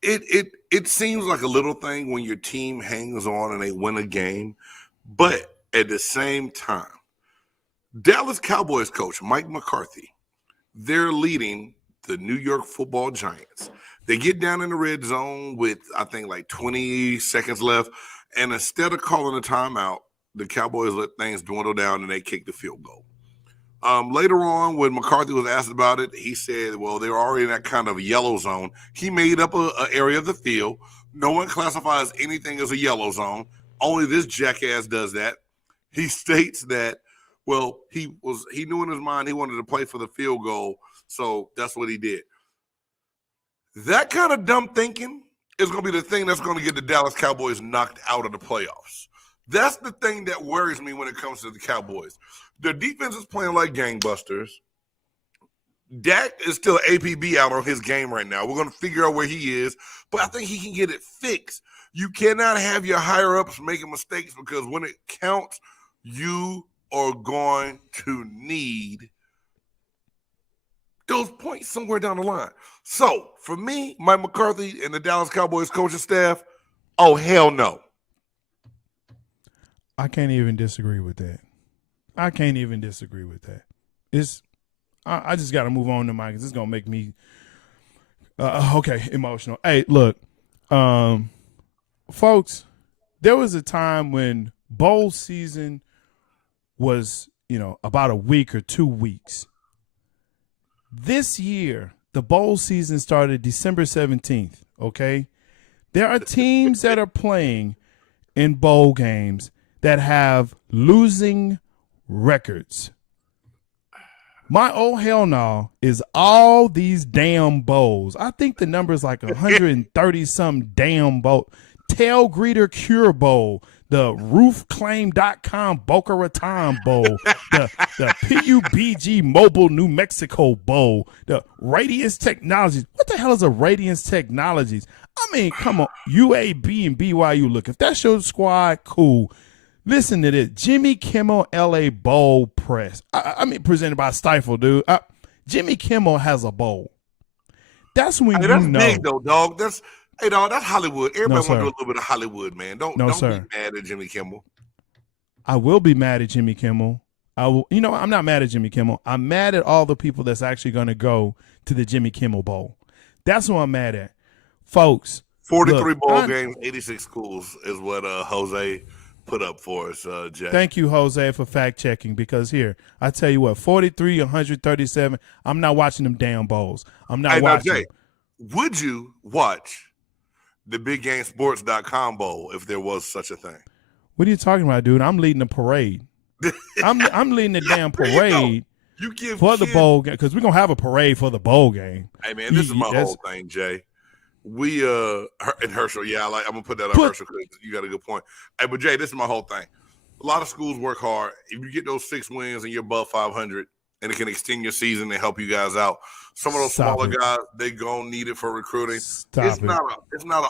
it seems like a little thing when your team hangs on and they win a game, but at the same time, Dallas Cowboys coach Mike McCarthy, they're leading the New York Football Giants. They get down in the red zone with, I think, like 20 seconds left. And instead of calling a timeout, the Cowboys let things dwindle down and they kick the field goal. Later on, when McCarthy was asked about it, he said, well, they were already in that kind of yellow zone. He made up an area of the field. No one classifies anything as a yellow zone. Only this jackass does that. He states that, well, he knew in his mind he wanted to play for the field goal. So that's what he did. That kind of dumb thinking is going to be the thing that's going to get the Dallas Cowboys knocked out of the playoffs. That's the thing that worries me when it comes to the Cowboys. Their defense is playing like gangbusters. Dak is still APB out on his game right now. We're going to figure out where he is, but I think he can get it fixed. You cannot have your higher-ups making mistakes, because when it counts, you are going to need those points somewhere down the line. So, for me, Mike McCarthy and the Dallas Cowboys coaching staff, oh, hell no. I can't even disagree with that. I just got to move on to Mike, because it's going to make me, emotional. Hey, look, folks, there was a time when bowl season was, about a week or 2 weeks. This year, the bowl season started December 17th, okay? There are teams that are playing in bowl games that have losing records. My oh hell no is all these damn bowls. I think the number is like 130-some damn bowl. Tail Greeter Cure Bowl, the roofclaim.com Boca Raton Bowl, the PUBG Mobile New Mexico Bowl, the Radiance Technologies. What the hell is a Radiance Technologies? I mean, come on, UAB and BYU. Look, if that's your squad, cool. Listen to this. Jimmy Kimmel LA Bowl Press. I mean, presented by Stifle, dude. Jimmy Kimmel has a bowl. That's when you know. That's big, though, dog. That's Hollywood. Everybody want to do a little bit of Hollywood, man. Don't be mad at Jimmy Kimmel. I will be mad at Jimmy Kimmel. I'm not mad at Jimmy Kimmel. I'm mad at all the people that's actually going to go to the Jimmy Kimmel Bowl. That's what I'm mad at. Folks. 43 bowl games, 86 schools is what Jose put up for us, Jay. Thank you, Jose, for fact checking, because here, I tell you what, 43, 137, I'm not watching them damn bowls. I'm not watching. Now, Jay, would you watch the BigGameSports.com bowl if there was such a thing? What are you talking about, dude? I'm leading the parade. I'm leading the damn parade for the bowl game, because we're going to have a parade for the bowl game. Hey, man, this is my whole thing, Jay. and Herschel, I'm gonna put that up, Herschel, because you got a good point. Hey, but Jay, this is my whole thing. A lot of schools work hard. If you get those 6 wins and you're above 500, and it can extend your season and help you guys out. Some of those smaller guys, they gonna need it for recruiting. It's not an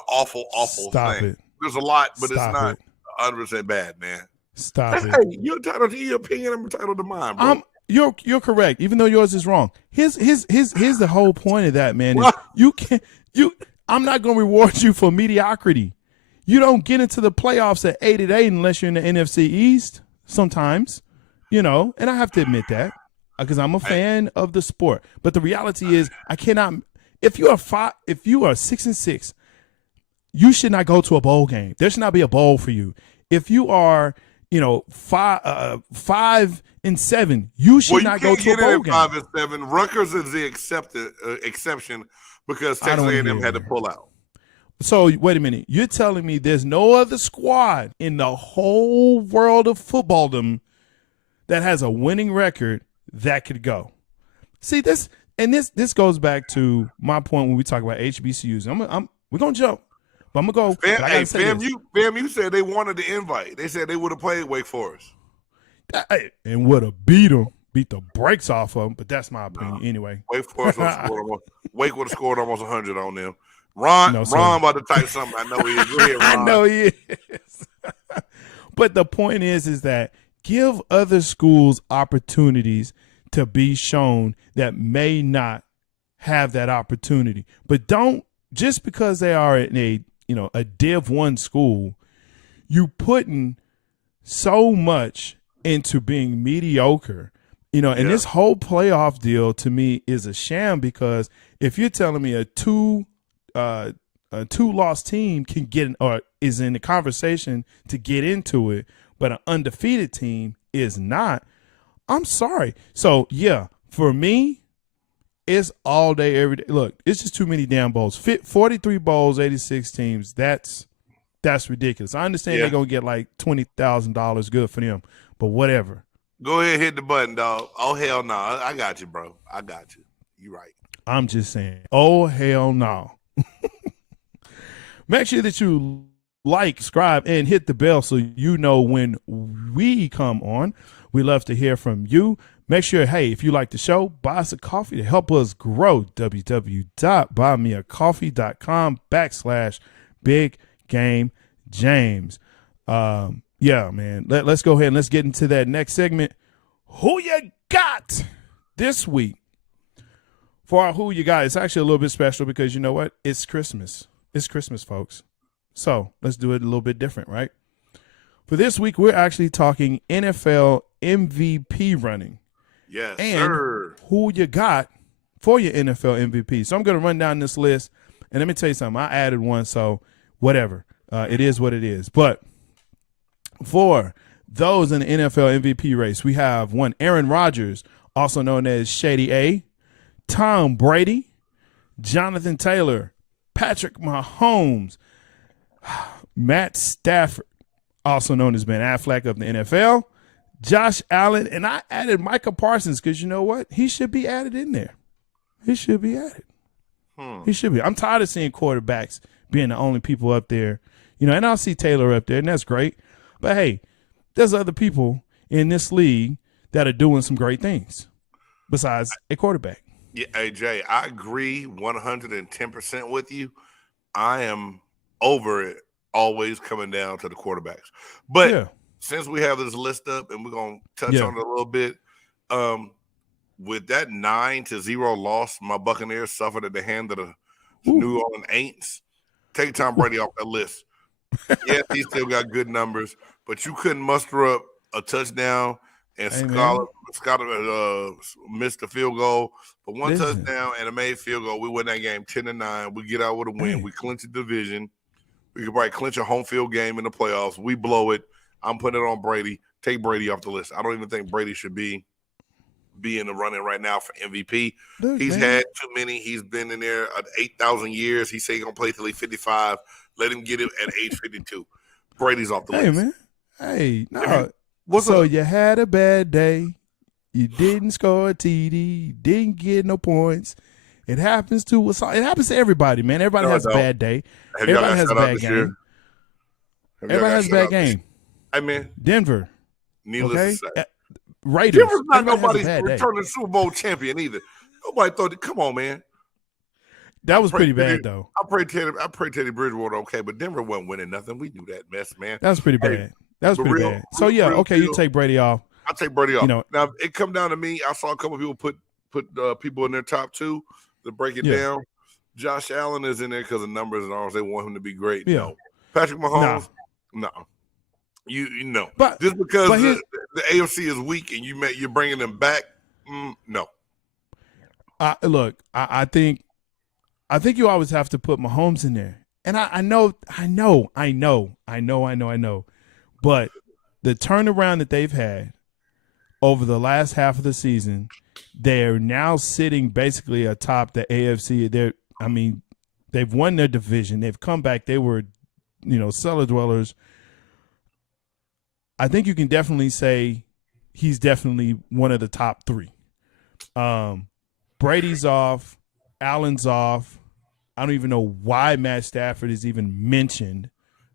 awful thing. There's a lot, but it's not 100% bad, man. Stop it. You're entitled to your opinion. I'm entitled to mine, bro. You're correct, even though yours is wrong. Here's the whole point of that, man. I'm not gonna reward you for mediocrity. You don't get into the playoffs at 8-8 unless you're in the NFC East sometimes, and I have to admit that because I'm a fan of the sport. But the reality is I cannot – if you are 6-6, you should not go to a bowl game. There should not be a bowl for you. If you are, 5-7, you should not go to a bowl game. 5-7. Rutgers is the exception because Texas A&M had to pull out. So, wait a minute. You're telling me there's no other squad in the whole world of footballdom that has a winning record that could go? See, this goes back to my point when we talk about HBCUs. We're going to jump, but I'm going to go. FAMU said they wanted the invite. They said they would have played Wake Forest. And would have beat the brakes off of them, but that's my opinion anyway. Wake Forest would have scored almost 100 on them. Ron about to type something. I know he is. Go ahead, Ron. I know he is. But the point is that give other schools opportunities to be shown that may not have that opportunity. But don't, just because they are in a Div 1 school, you putting so much into being mediocre. And this whole playoff deal to me is a sham, because if you're telling me a two-loss team can get or is in the conversation to get into it, but an undefeated team is not, I'm sorry. So, for me, it's all day, every day. Look, it's just too many damn bowls. 43 bowls, 86 teams. That's ridiculous. I understand they're going to get like $20,000. Good for them, but whatever. Go ahead, hit the button, dog. Oh, hell no. I got you, bro. I got you. You right. I'm just saying. Oh, hell no. Make sure that you like, subscribe, and hit the bell so you know when we come on. We love to hear from you. Make sure, if you like the show, buy us a coffee to help us grow. www.buymeacoffee.com/Big Game James. Man. Let's go ahead and let's get into that next segment. Who you got this week? For our Who You Got, it's actually a little bit special because you know what? It's Christmas. It's Christmas, folks. So let's do it a little bit different, right? For this week, we're actually talking NFL MVP running. Yes, and sir. Who you got for your NFL MVP. So I'm going to run down this list, and let me tell you something. I added one, so whatever. It is what it is. But for those in the NFL MVP race, we have one, Aaron Rodgers, also known as Shady A, Tom Brady, Jonathan Taylor, Patrick Mahomes, Matt Stafford, also known as Ben Affleck of the NFL, Josh Allen, and I added Micah Parsons because you know what? He should be added in there. He should be added. He should be. I'm tired of seeing quarterbacks being the only people up there. And I'll see Taylor up there, and that's great. But, hey, there's other people in this league that are doing some great things besides a quarterback. Yeah, hey, Jay, I agree 110% with you. I am over it always coming down to the quarterbacks. But since we have this list up and we're going to touch on it a little bit, with that 9-0 loss my Buccaneers suffered at the hand of the New Orleans Saints, take Tom Brady off that list. Yes, he still got good numbers, but you couldn't muster up a touchdown. And Scott missed the field goal, but one touchdown and a made field goal. We win that game 10-9. We get out with a win. We clinch the division. We could probably clinch a home field game in the playoffs. We blow it. I'm putting it on Brady. Take Brady off the list. I don't even think Brady should be in the running right now for MVP. He's had too many. He's been in there 8,000 years. He said he's going to play till he's 55. Let him get it at age 52. Brady's off the list. Hey, man. Hey, no. So you had a bad day. You didn't score a TD. You didn't get no points. It happens to us. It happens to everybody, man. Everybody has a bad day. Everybody has a bad game. Everybody has a bad game. I mean, Denver. Needless to say. Raiders. Denver's not Everybody nobody's returning Super Bowl champion either. Nobody thought that. Come on, man. That was pretty bad, though. I pray Teddy Bridgewater okay, but Denver wasn't winning nothing. We knew that mess, man. That was pretty bad. That was pretty bad. So yeah, okay, you take Brady off. I'll take Brady off. Now it come down to me. I saw a couple people put people in their top two to break it down. Josh Allen is in there because of numbers and all. They want him to be great. Yeah. No. Patrick Mahomes, no. You know, but just because the AFC is weak and you're bringing them back, no. Look, I think you always have to put Mahomes in there, and I know. But the turnaround that they've had over the last half of the season, they're now sitting basically atop the AFC. They've won their division. They've come back. They were, cellar dwellers. I think you can definitely say he's definitely one of the top three. Brady's off. Allen's off. I don't even know why Matt Stafford is even mentioned.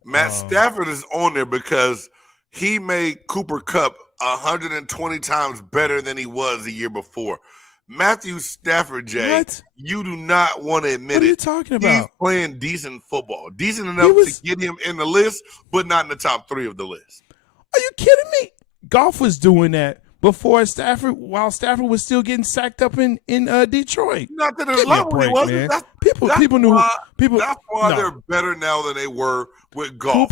Matt Stafford is on there because he made Cooper Kupp 120 times better than he was the year before. Matthew Stafford, Jay, what? You do not want to admit it. What are you talking about? He's playing decent football. Decent enough to get him in the list, but not in the top three of the list. Are you kidding me? Goff was doing that before Stafford, while Stafford was still getting sacked up in Detroit. Not that it's level he wasn't. People knew. That's why they're better now than they were with Goff.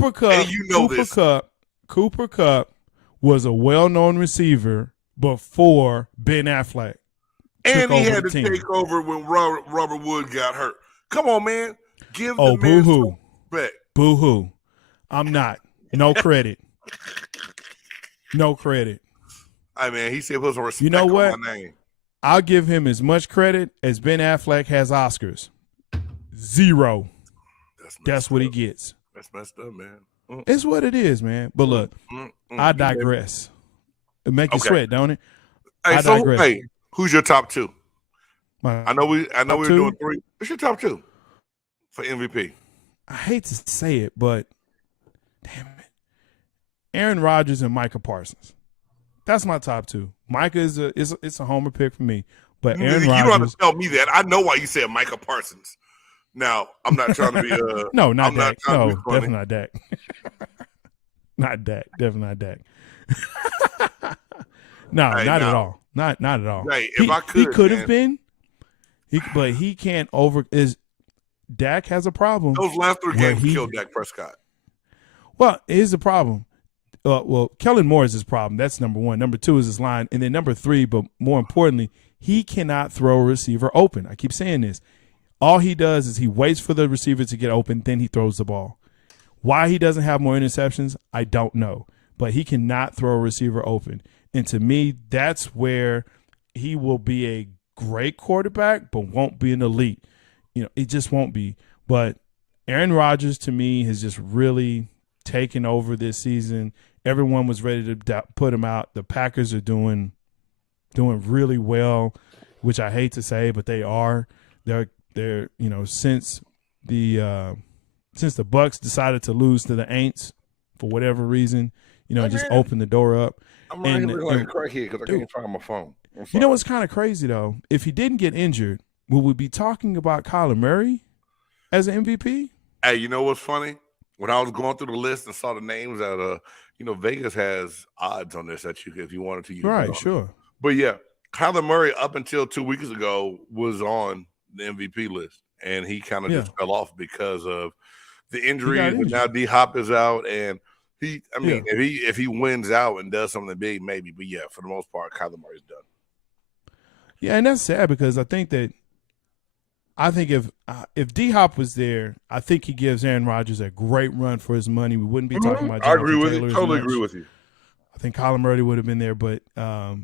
Cooper Kupp was a well-known receiver before Ben Affleck. And he had to take over when Robert Wood got hurt. Come on, man. Give the man some respect. Boo-hoo. I'm not. No credit. No credit. I mean, he said put some respect on my name. I'll give him as much credit as Ben Affleck has Oscars. 0. That's what he gets. That's messed up, man. It's what it is, man. But look, I digress. It make you sweat, don't it? Hey, I digress. Hey, who's your top two? I know we're two? doing 3. What's your top 2 for MVP? I hate to say it, but damn it. Aaron Rodgers and Micah Parsons. That's my top 2. Micah is a homer pick for me, but Aaron Rodgers. You don't have to tell me that. I know why you said Micah Parsons. Now, I'm not trying to be no, not Dak. No, definitely not Dak. Not Dak. Definitely not Dak. No, not at all. Not at all. Hey, he could have been. But he can't Dak has a problem. Those last 3 games killed Dak Prescott. Well, here's the problem. Kellen Moore is his problem. That's number 1. Number 2 is his line. And then number 3, but more importantly, he cannot throw a receiver open. I keep saying this. All he does is he waits for the receiver to get open, then he throws the ball. Why he doesn't have more interceptions, I don't know. But he cannot throw a receiver open. And to me, that's where he will be a great quarterback, but won't be an elite. It just won't be. But Aaron Rodgers, to me, has just really taken over this season. Everyone was ready to put him out. The Packers are doing really well, which I hate to say, but they are. They're since the Bucks decided to lose to the Aints for whatever reason, just opened the door up. I'm like a crackhead because I can't find my phone. You know what's kind of crazy though? If he didn't get injured, will we be talking about Kyler Murray as an MVP? Hey, you know what's funny? When I was going through the list and saw the names that Vegas has odds on this that if you wanted to use. Right, sure. But yeah, Kyler Murray up until 2 weeks ago was on the MVP list, and he kind of just fell off because of the injuries. And now D-Hop is out, and if he wins out and does something big, maybe. But yeah, for the most part, Kyler Murray's done. Yeah, and that's sad because I think if D-Hop was there, I think he gives Aaron Rodgers a great run for his money. We wouldn't be talking about Jonathan I agree with Taylor you. Totally agree with you. I think Kyler Murray would have been there, but I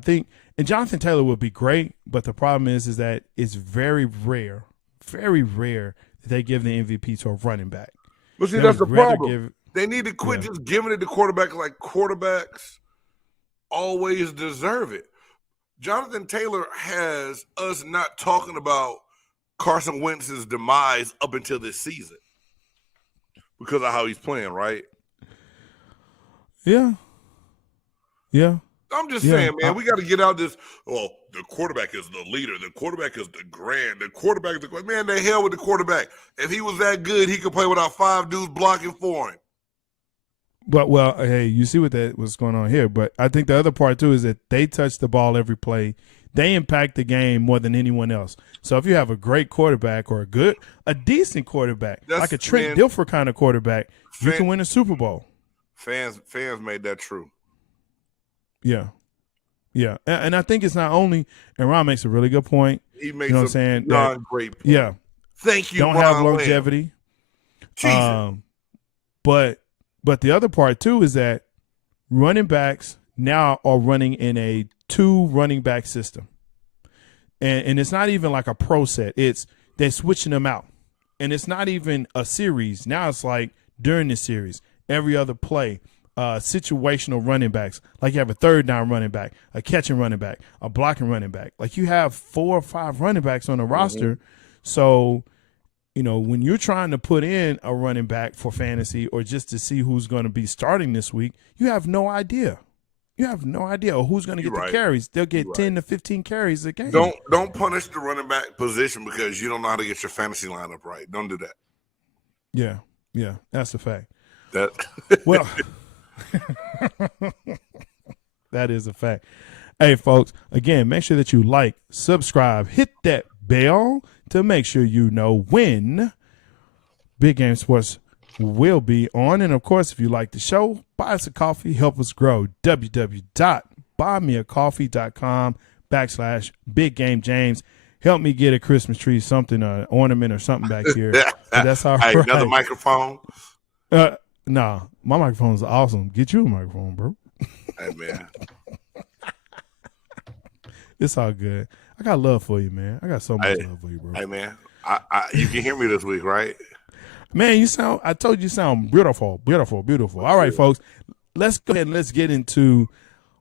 think – and Jonathan Taylor would be great, but the problem is that it's very rare that they give the MVP to a running back. But see, that's the problem. They need to quit just giving it to quarterbacks like quarterbacks always deserve it. Jonathan Taylor has us not talking about Carson Wentz's demise up until this season because of how he's playing, right? Yeah. I'm just saying, man, we got to get out this. Well, the quarterback is the leader. The quarterback is the grand. The quarterback is the man. The hell with the quarterback. If he was that good, he could play without 5 dudes blocking for him. But hey, you see what's going on here. But I think the other part too is that they touch the ball every play. They impact the game more than anyone else. So if you have a great quarterback or a decent quarterback, like a Trent Dilfer kind of quarterback, you can win a Super Bowl. Fans made that true. Yeah. And I think it's not only, and Ron makes a really good point. He makes you know what I'm saying? Great point. Yeah. Thank you, Don't Ron have longevity. Jesus. But the other part too is that running backs now are running in a 2 running back system. And it's not even like a pro set. They're switching them out. And it's not even a series. Now it's like during the series, every other play, situational running backs. Like you have a third down running back, a catching running back, a blocking running back. Like you have 4 or 5 running backs on the roster. So, when you're trying to put in a running back for fantasy or just to see who's going to be starting this week, you have no idea. You have no idea who's going to get the carries. They'll get 10 to 15 carries a game. Don't punish the running back position because you don't know how to get your fantasy lineup right. Don't do that. Yeah, that's a fact. Well, that is a fact. Hey, folks, again, make sure that you like, subscribe, hit that bell to make sure you know when Big Game Sports will be on. And, of course, if you like the show, buy us a coffee, help us grow. www.buymeacoffee.com/Big Game James. Help me get a Christmas tree, something, an ornament or something back here. That's all right. Another microphone? Nah, my microphone's awesome. Get you a microphone, bro. Hey, man. It's all good. I got love for you, man. I got so much love for you, bro. Hey, man. You can hear me this week, right? Man, I told you sound beautiful. All right, folks, let's go ahead and let's get into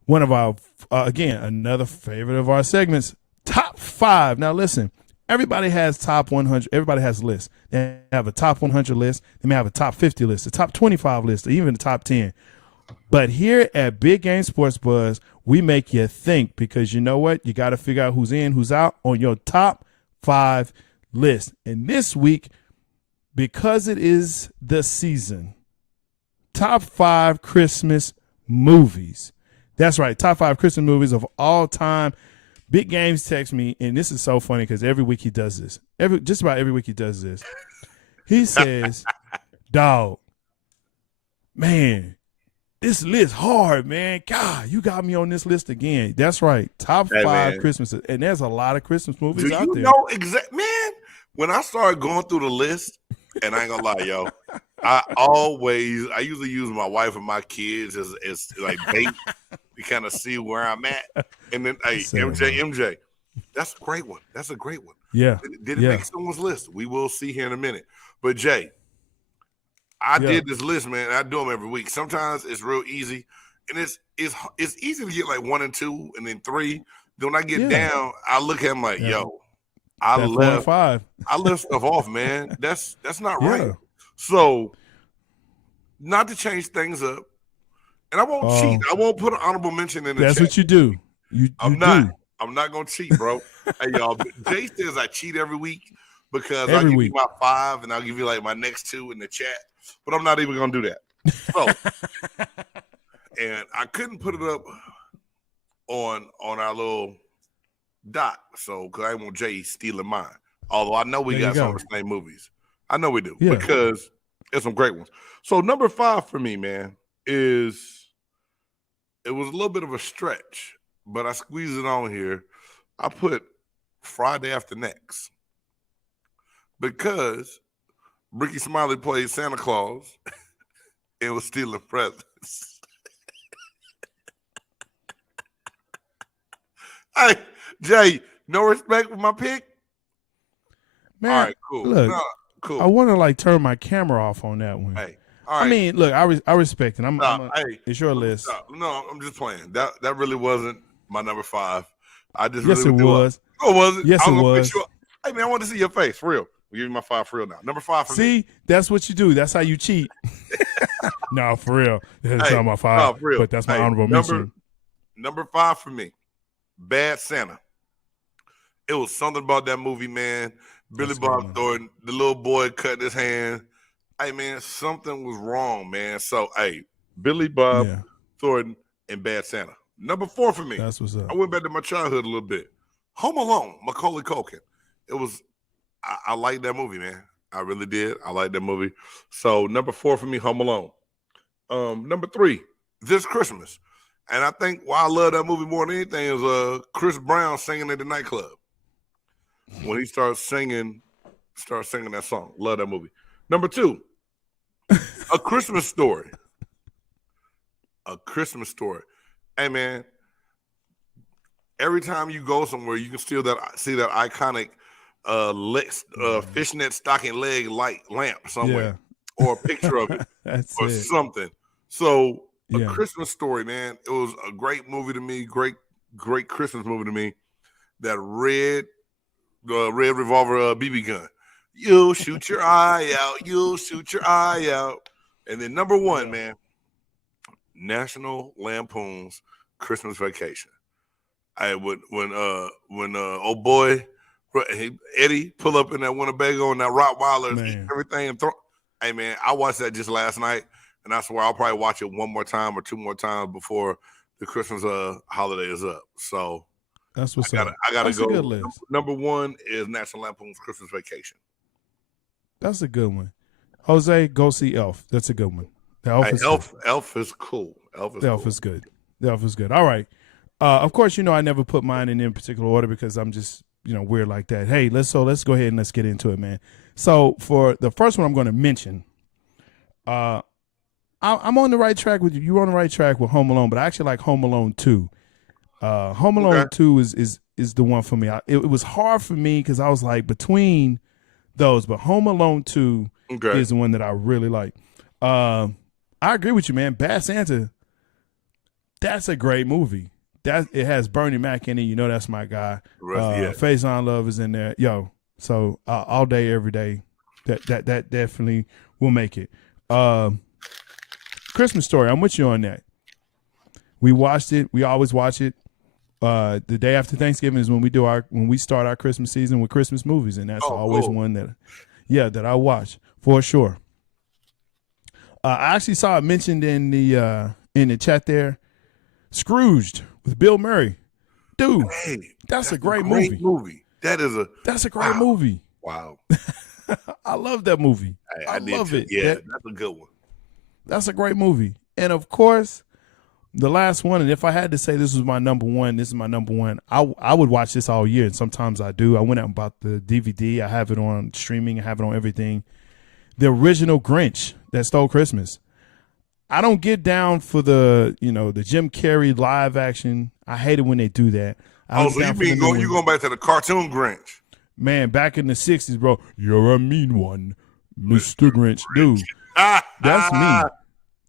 one of our, again, another favorite of our segments, Top 5. Now, listen, everybody has top 100. Everybody has a list. They have a top 100 list. They may have a top 50 list, a top 25 list, or even the top 10. But here at Big Game Sports Buzz, we make you think because you know what? You got to figure out who's in, who's out on your top 5 list. And this week, because it is the season, top 5 Christmas movies. That's right, top 5 Christmas movies of all time. Big Games texts me, and this is so funny because every week he does this. Just about every week he does this. He says, dog, man, this list hard, man. God, you got me on this list again. That's right, top 5 Christmases. And there's a lot of Christmas movies out there. Man, when I started going through the list, and I ain't gonna lie, yo, I usually use my wife and my kids as like bait to kind of see where I'm at. And then, hey, MJ, that's a great one. That's a great one. Yeah. Did it make someone's list? We will see here in a minute. But Jay, I did this list, man. I do them every week. Sometimes it's real easy, and it's easy to get like 1 and 2, and then 3. Then when I get down, I look at them like, yo, I left stuff off, man. That's not right. So, not to change things up, and I won't cheat. I won't put an honorable mention in the chat. That's what you do. I'm not gonna cheat, bro. Hey, y'all. Jay says I cheat every week because I'll give you my 5 and I'll give you like my next 2 in the chat. But I'm not even gonna do that. So, and I couldn't put it up on our little dot, so because I want Jay stealing mine. Although I know we got some of the same movies. I know we do because there's some great ones. So number 5 for me, man, it was a little bit of a stretch, but I squeezed it on here. I put Friday After Next because Ricky Smiley played Santa Claus and was stealing presents. Hey, Jay, no respect for my pick? Man, all right, cool. Look, cool. I want to like turn my camera off on that one. Hey, all right. I mean, look, I respect it. It's your list. No, I'm just playing. That really wasn't my number 5. I just Yes, really it was. Oh, was it? Yes, I it gonna was. pick you up. Hey, man, I want to see your face. For real. I'll give you my 5 for real now. Number 5 for me. See, that's what you do. That's how you cheat. No, for real. That's Hey, not my 5, no, for real. but that's my Hey, honorable mention. Number 5 for me, Bad Santa. It was something about that movie, man. Billy Bob Thornton, the little boy cutting his hand. Hey, man, something was wrong, man. So, hey, Billy Bob Thornton and Bad Santa. Number 4 for me. That's what's up. I went back to my childhood a little bit. Home Alone, Macaulay Culkin. It was, I like that movie, man. I really did. I like that movie. So, number 4 for me, Home Alone. Number 3, This Christmas. And I think why I love that movie more than anything is Chris Brown singing at the nightclub. When he starts singing that song. Love that movie. Number 2, A Christmas Story. A Christmas Story. Hey, man, every time you go somewhere, you can still see that iconic fishnet stocking leg light lamp somewhere, or a picture of it, or something. So, A Christmas Story, man, it was a great movie to me, great Christmas movie to me. That red revolver BB gun. You'll shoot your eye out. You'll shoot your eye out. And then number 1, man, National Lampoon's Christmas Vacation. When old boy Eddie pull up in that Winnebago and that Rottweiler and everything. Hey, man, I watched that just last night, and I swear I'll probably watch it 1 more time or 2 more times before the Christmas holiday is up. So that's what's up. I gotta go. A good list. Number 1 is National Lampoon's Christmas Vacation. That's a good one. Jose, go see Elf. That's a good one. Elf is cool. Elf is good. Elf is good. All right. Of course, I never put mine in any particular order because I'm just, weird like that. Hey, let's go ahead and let's get into it, man. So for the first one I'm going to mention, I'm on the right track with you. You're on the right track with Home Alone, but I actually like Home Alone 2. Home Alone 2 is the one for me. It was hard for me because I was like between those, but Home Alone 2 is the one that I really like. I agree with you, man. Bad Santa, that's a great movie. It has Bernie Mac in it. That's my guy. Faison Love is in there. So all day, every day, that definitely will make it. Christmas Story, I'm with you on that. We watched it. We always watch it. The day after Thanksgiving is when we start our Christmas season with Christmas movies, and that's always one that I watch for sure. I actually saw it mentioned in the chat there. Scrooged with Bill Murray, dude. Hey, that's a great movie. That's a great movie. Wow, I love that movie. I love it. Yeah, that's a good one. That's a great movie, and of course, the last one. And if I had to say this is my number one, this is my number one. I would watch this all year, and sometimes I do. I went out and bought the DVD. I have it on streaming. I have it on everything. The original Grinch that stole Christmas. I don't get down for the Jim Carrey live action. I hate it when they do that. So you mean you going back to the cartoon Grinch? Man, back in the 60s, bro. You're a mean one, Mr. Grinch. Dude, that's me.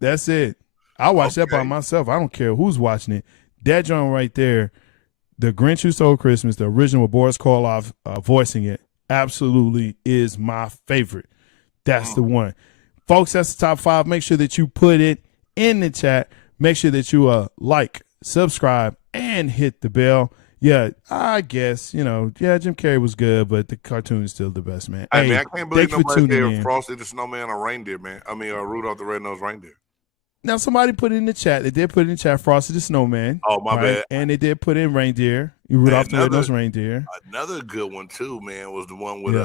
That's it. I watch that by myself. I don't care who's watching it. That joint right there, The Grinch Who Stole Christmas, the original with Boris Karloff voicing it, absolutely is my favorite. That's the one. Folks, that's the top 5. Make sure that you put it in the chat. Make sure that you like, subscribe, and hit the bell. Yeah, I guess, Jim Carrey was good, but the cartoon is still the best, man. Hey, man, I can't believe nobody said Frosty the Snowman or Reindeer, man. I mean, Rudolph the Red-Nosed Reindeer. Now, somebody put it in the chat. They did put it in the chat, Frosty the Snowman. Oh, my bad. And they did put in Reindeer. Rudolph the Red-Nosed Reindeer. Another good one, too, man, was the one with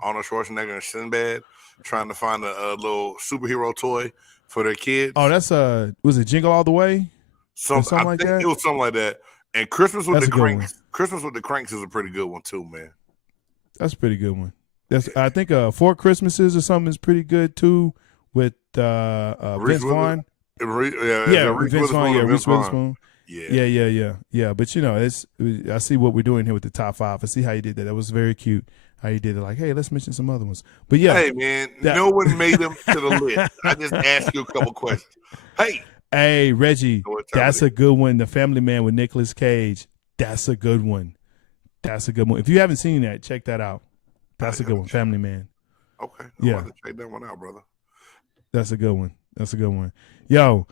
Arnold Schwarzenegger and Sinbad trying to find a little superhero toy for their kids. Oh, that's was it Jingle All the Way? Something like that? It was something like that. And Christmas with the Cranks. Christmas with the Cranks is a pretty good one too, man. That's a pretty good one. I think Four Christmases or something is pretty good too with Vince Vaughn. Vince Vaughn. Reese Witherspoon. Yeah. But I see what we're doing here with the top 5. I see how you did that. That was very cute. How you did it, like, hey, let's mention some other ones. But yeah, hey man, no one made them to the list. I just asked you a couple questions. Hey, Reggie, that's a good one. The Family Man with Nicolas Cage. That's a good one. That's a good one. If you haven't seen that, check that out. That's a good one. Family Man. Okay. Yeah. I'm about to check that one out, brother. That's a good one. That's a good one. Yo,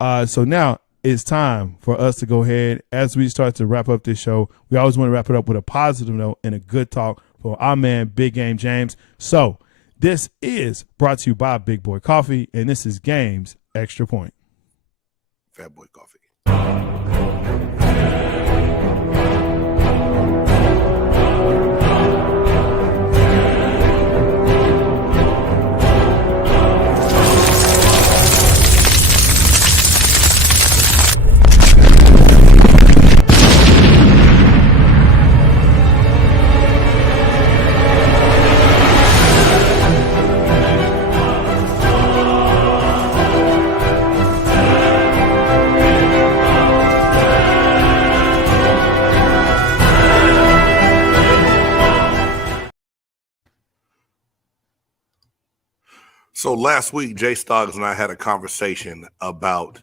so now it's time for us to go ahead as we start to wrap up this show. We always want to wrap it up with a positive note and a good talk for our man, Big Game James. So this is brought to you by Big Boy Coffee, and this is Game's Extra Point. Fat Boy Coffee. So last week, J-Stogs and I had a conversation about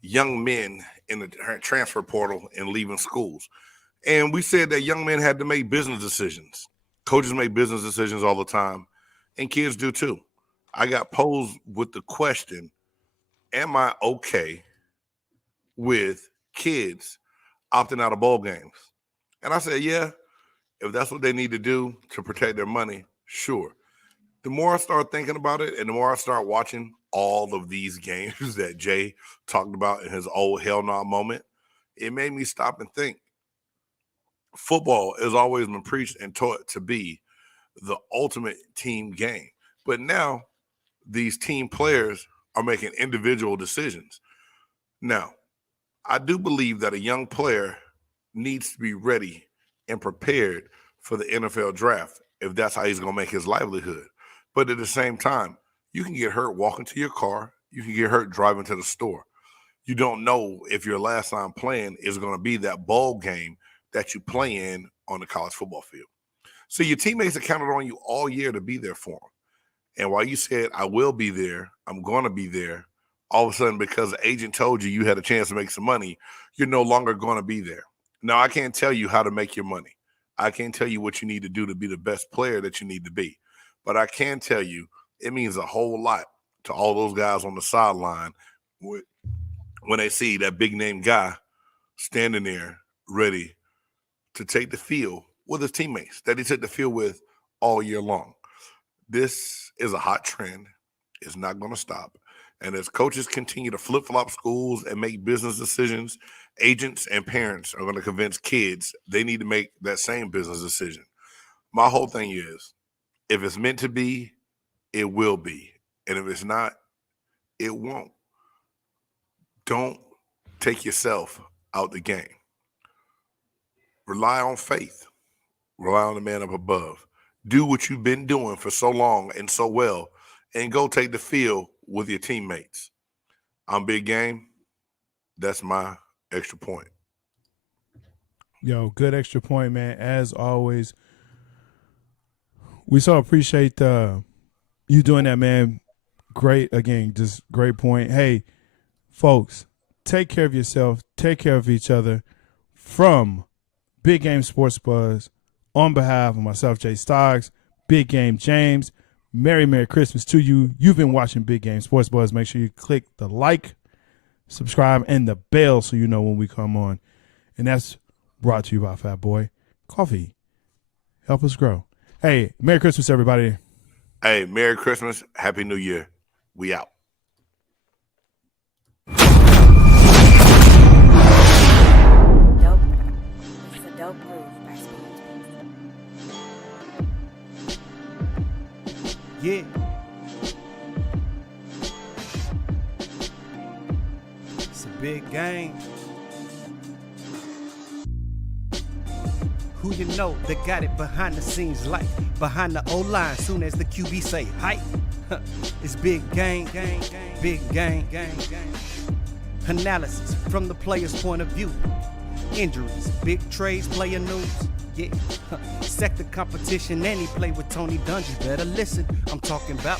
young men in the transfer portal and leaving schools. And we said that young men had to make business decisions. Coaches make business decisions all the time, and kids do too. I got posed with the question, am I okay with kids opting out of bowl games? And I said, yeah, if that's what they need to do to protect their money, sure. The more I start thinking about it and the more I start watching all of these games that Jay talked about in his old hell no moment, it made me stop and think. Football has always been preached and taught to be the ultimate team game. But now these team players are making individual decisions. Now, I do believe that a young player needs to be ready and prepared for the NFL draft if that's how he's going to make his livelihood. But at the same time, you can get hurt walking to your car. You can get hurt driving to the store. You don't know if your last time playing is going to be that bowl game that you play in on the college football field. So your teammates have counted on you all year to be there for them. And while you said, I will be there, I'm going to be there, all of a sudden, because the agent told you had a chance to make some money, you're no longer going to be there. Now, I can't tell you how to make your money. I can't tell you what you need to do to be the best player that you need to be. But I can tell you it means a whole lot to all those guys on the sideline when they see that big name guy standing there ready to take the field with his teammates that he took the field with all year long. This is a hot trend. It's not going to stop. And as coaches continue to flip-flop schools and make business decisions, agents and parents are going to convince kids they need to make that same business decision. My whole thing is, if it's meant to be, it will be. And if it's not, it won't. Don't take yourself out the game. Rely on faith. Rely on the man up above. Do what you've been doing for so long and so well, and go take the field with your teammates. I'm Big Game. That's my extra point. Yo, good extra point, man. As always, we so appreciate you doing that, man. Great, again, just great point. Hey, folks, take care of yourself. Take care of each other. From Big Game Sports Buzz, on behalf of myself, J-Stogs, Big Game James, Merry Christmas to you. You've been watching Big Game Sports Buzz. Make sure you click the like, subscribe, and the bell so you know when we come on. And that's brought to you by Fat Boy Coffee. Help us grow. Hey, Merry Christmas, everybody. Hey, Merry Christmas. Happy New Year. We out. Dope. It's a dope groove. Yeah. It's a big game. Who you know that got it behind the scenes like behind the O-line soon as the QB say hype. It's big game, big game. Analysis from the player's point of view. Injuries, big trades, player news. Yeah, sector competition, and he play with Tony Dungy. Better listen, I'm talking about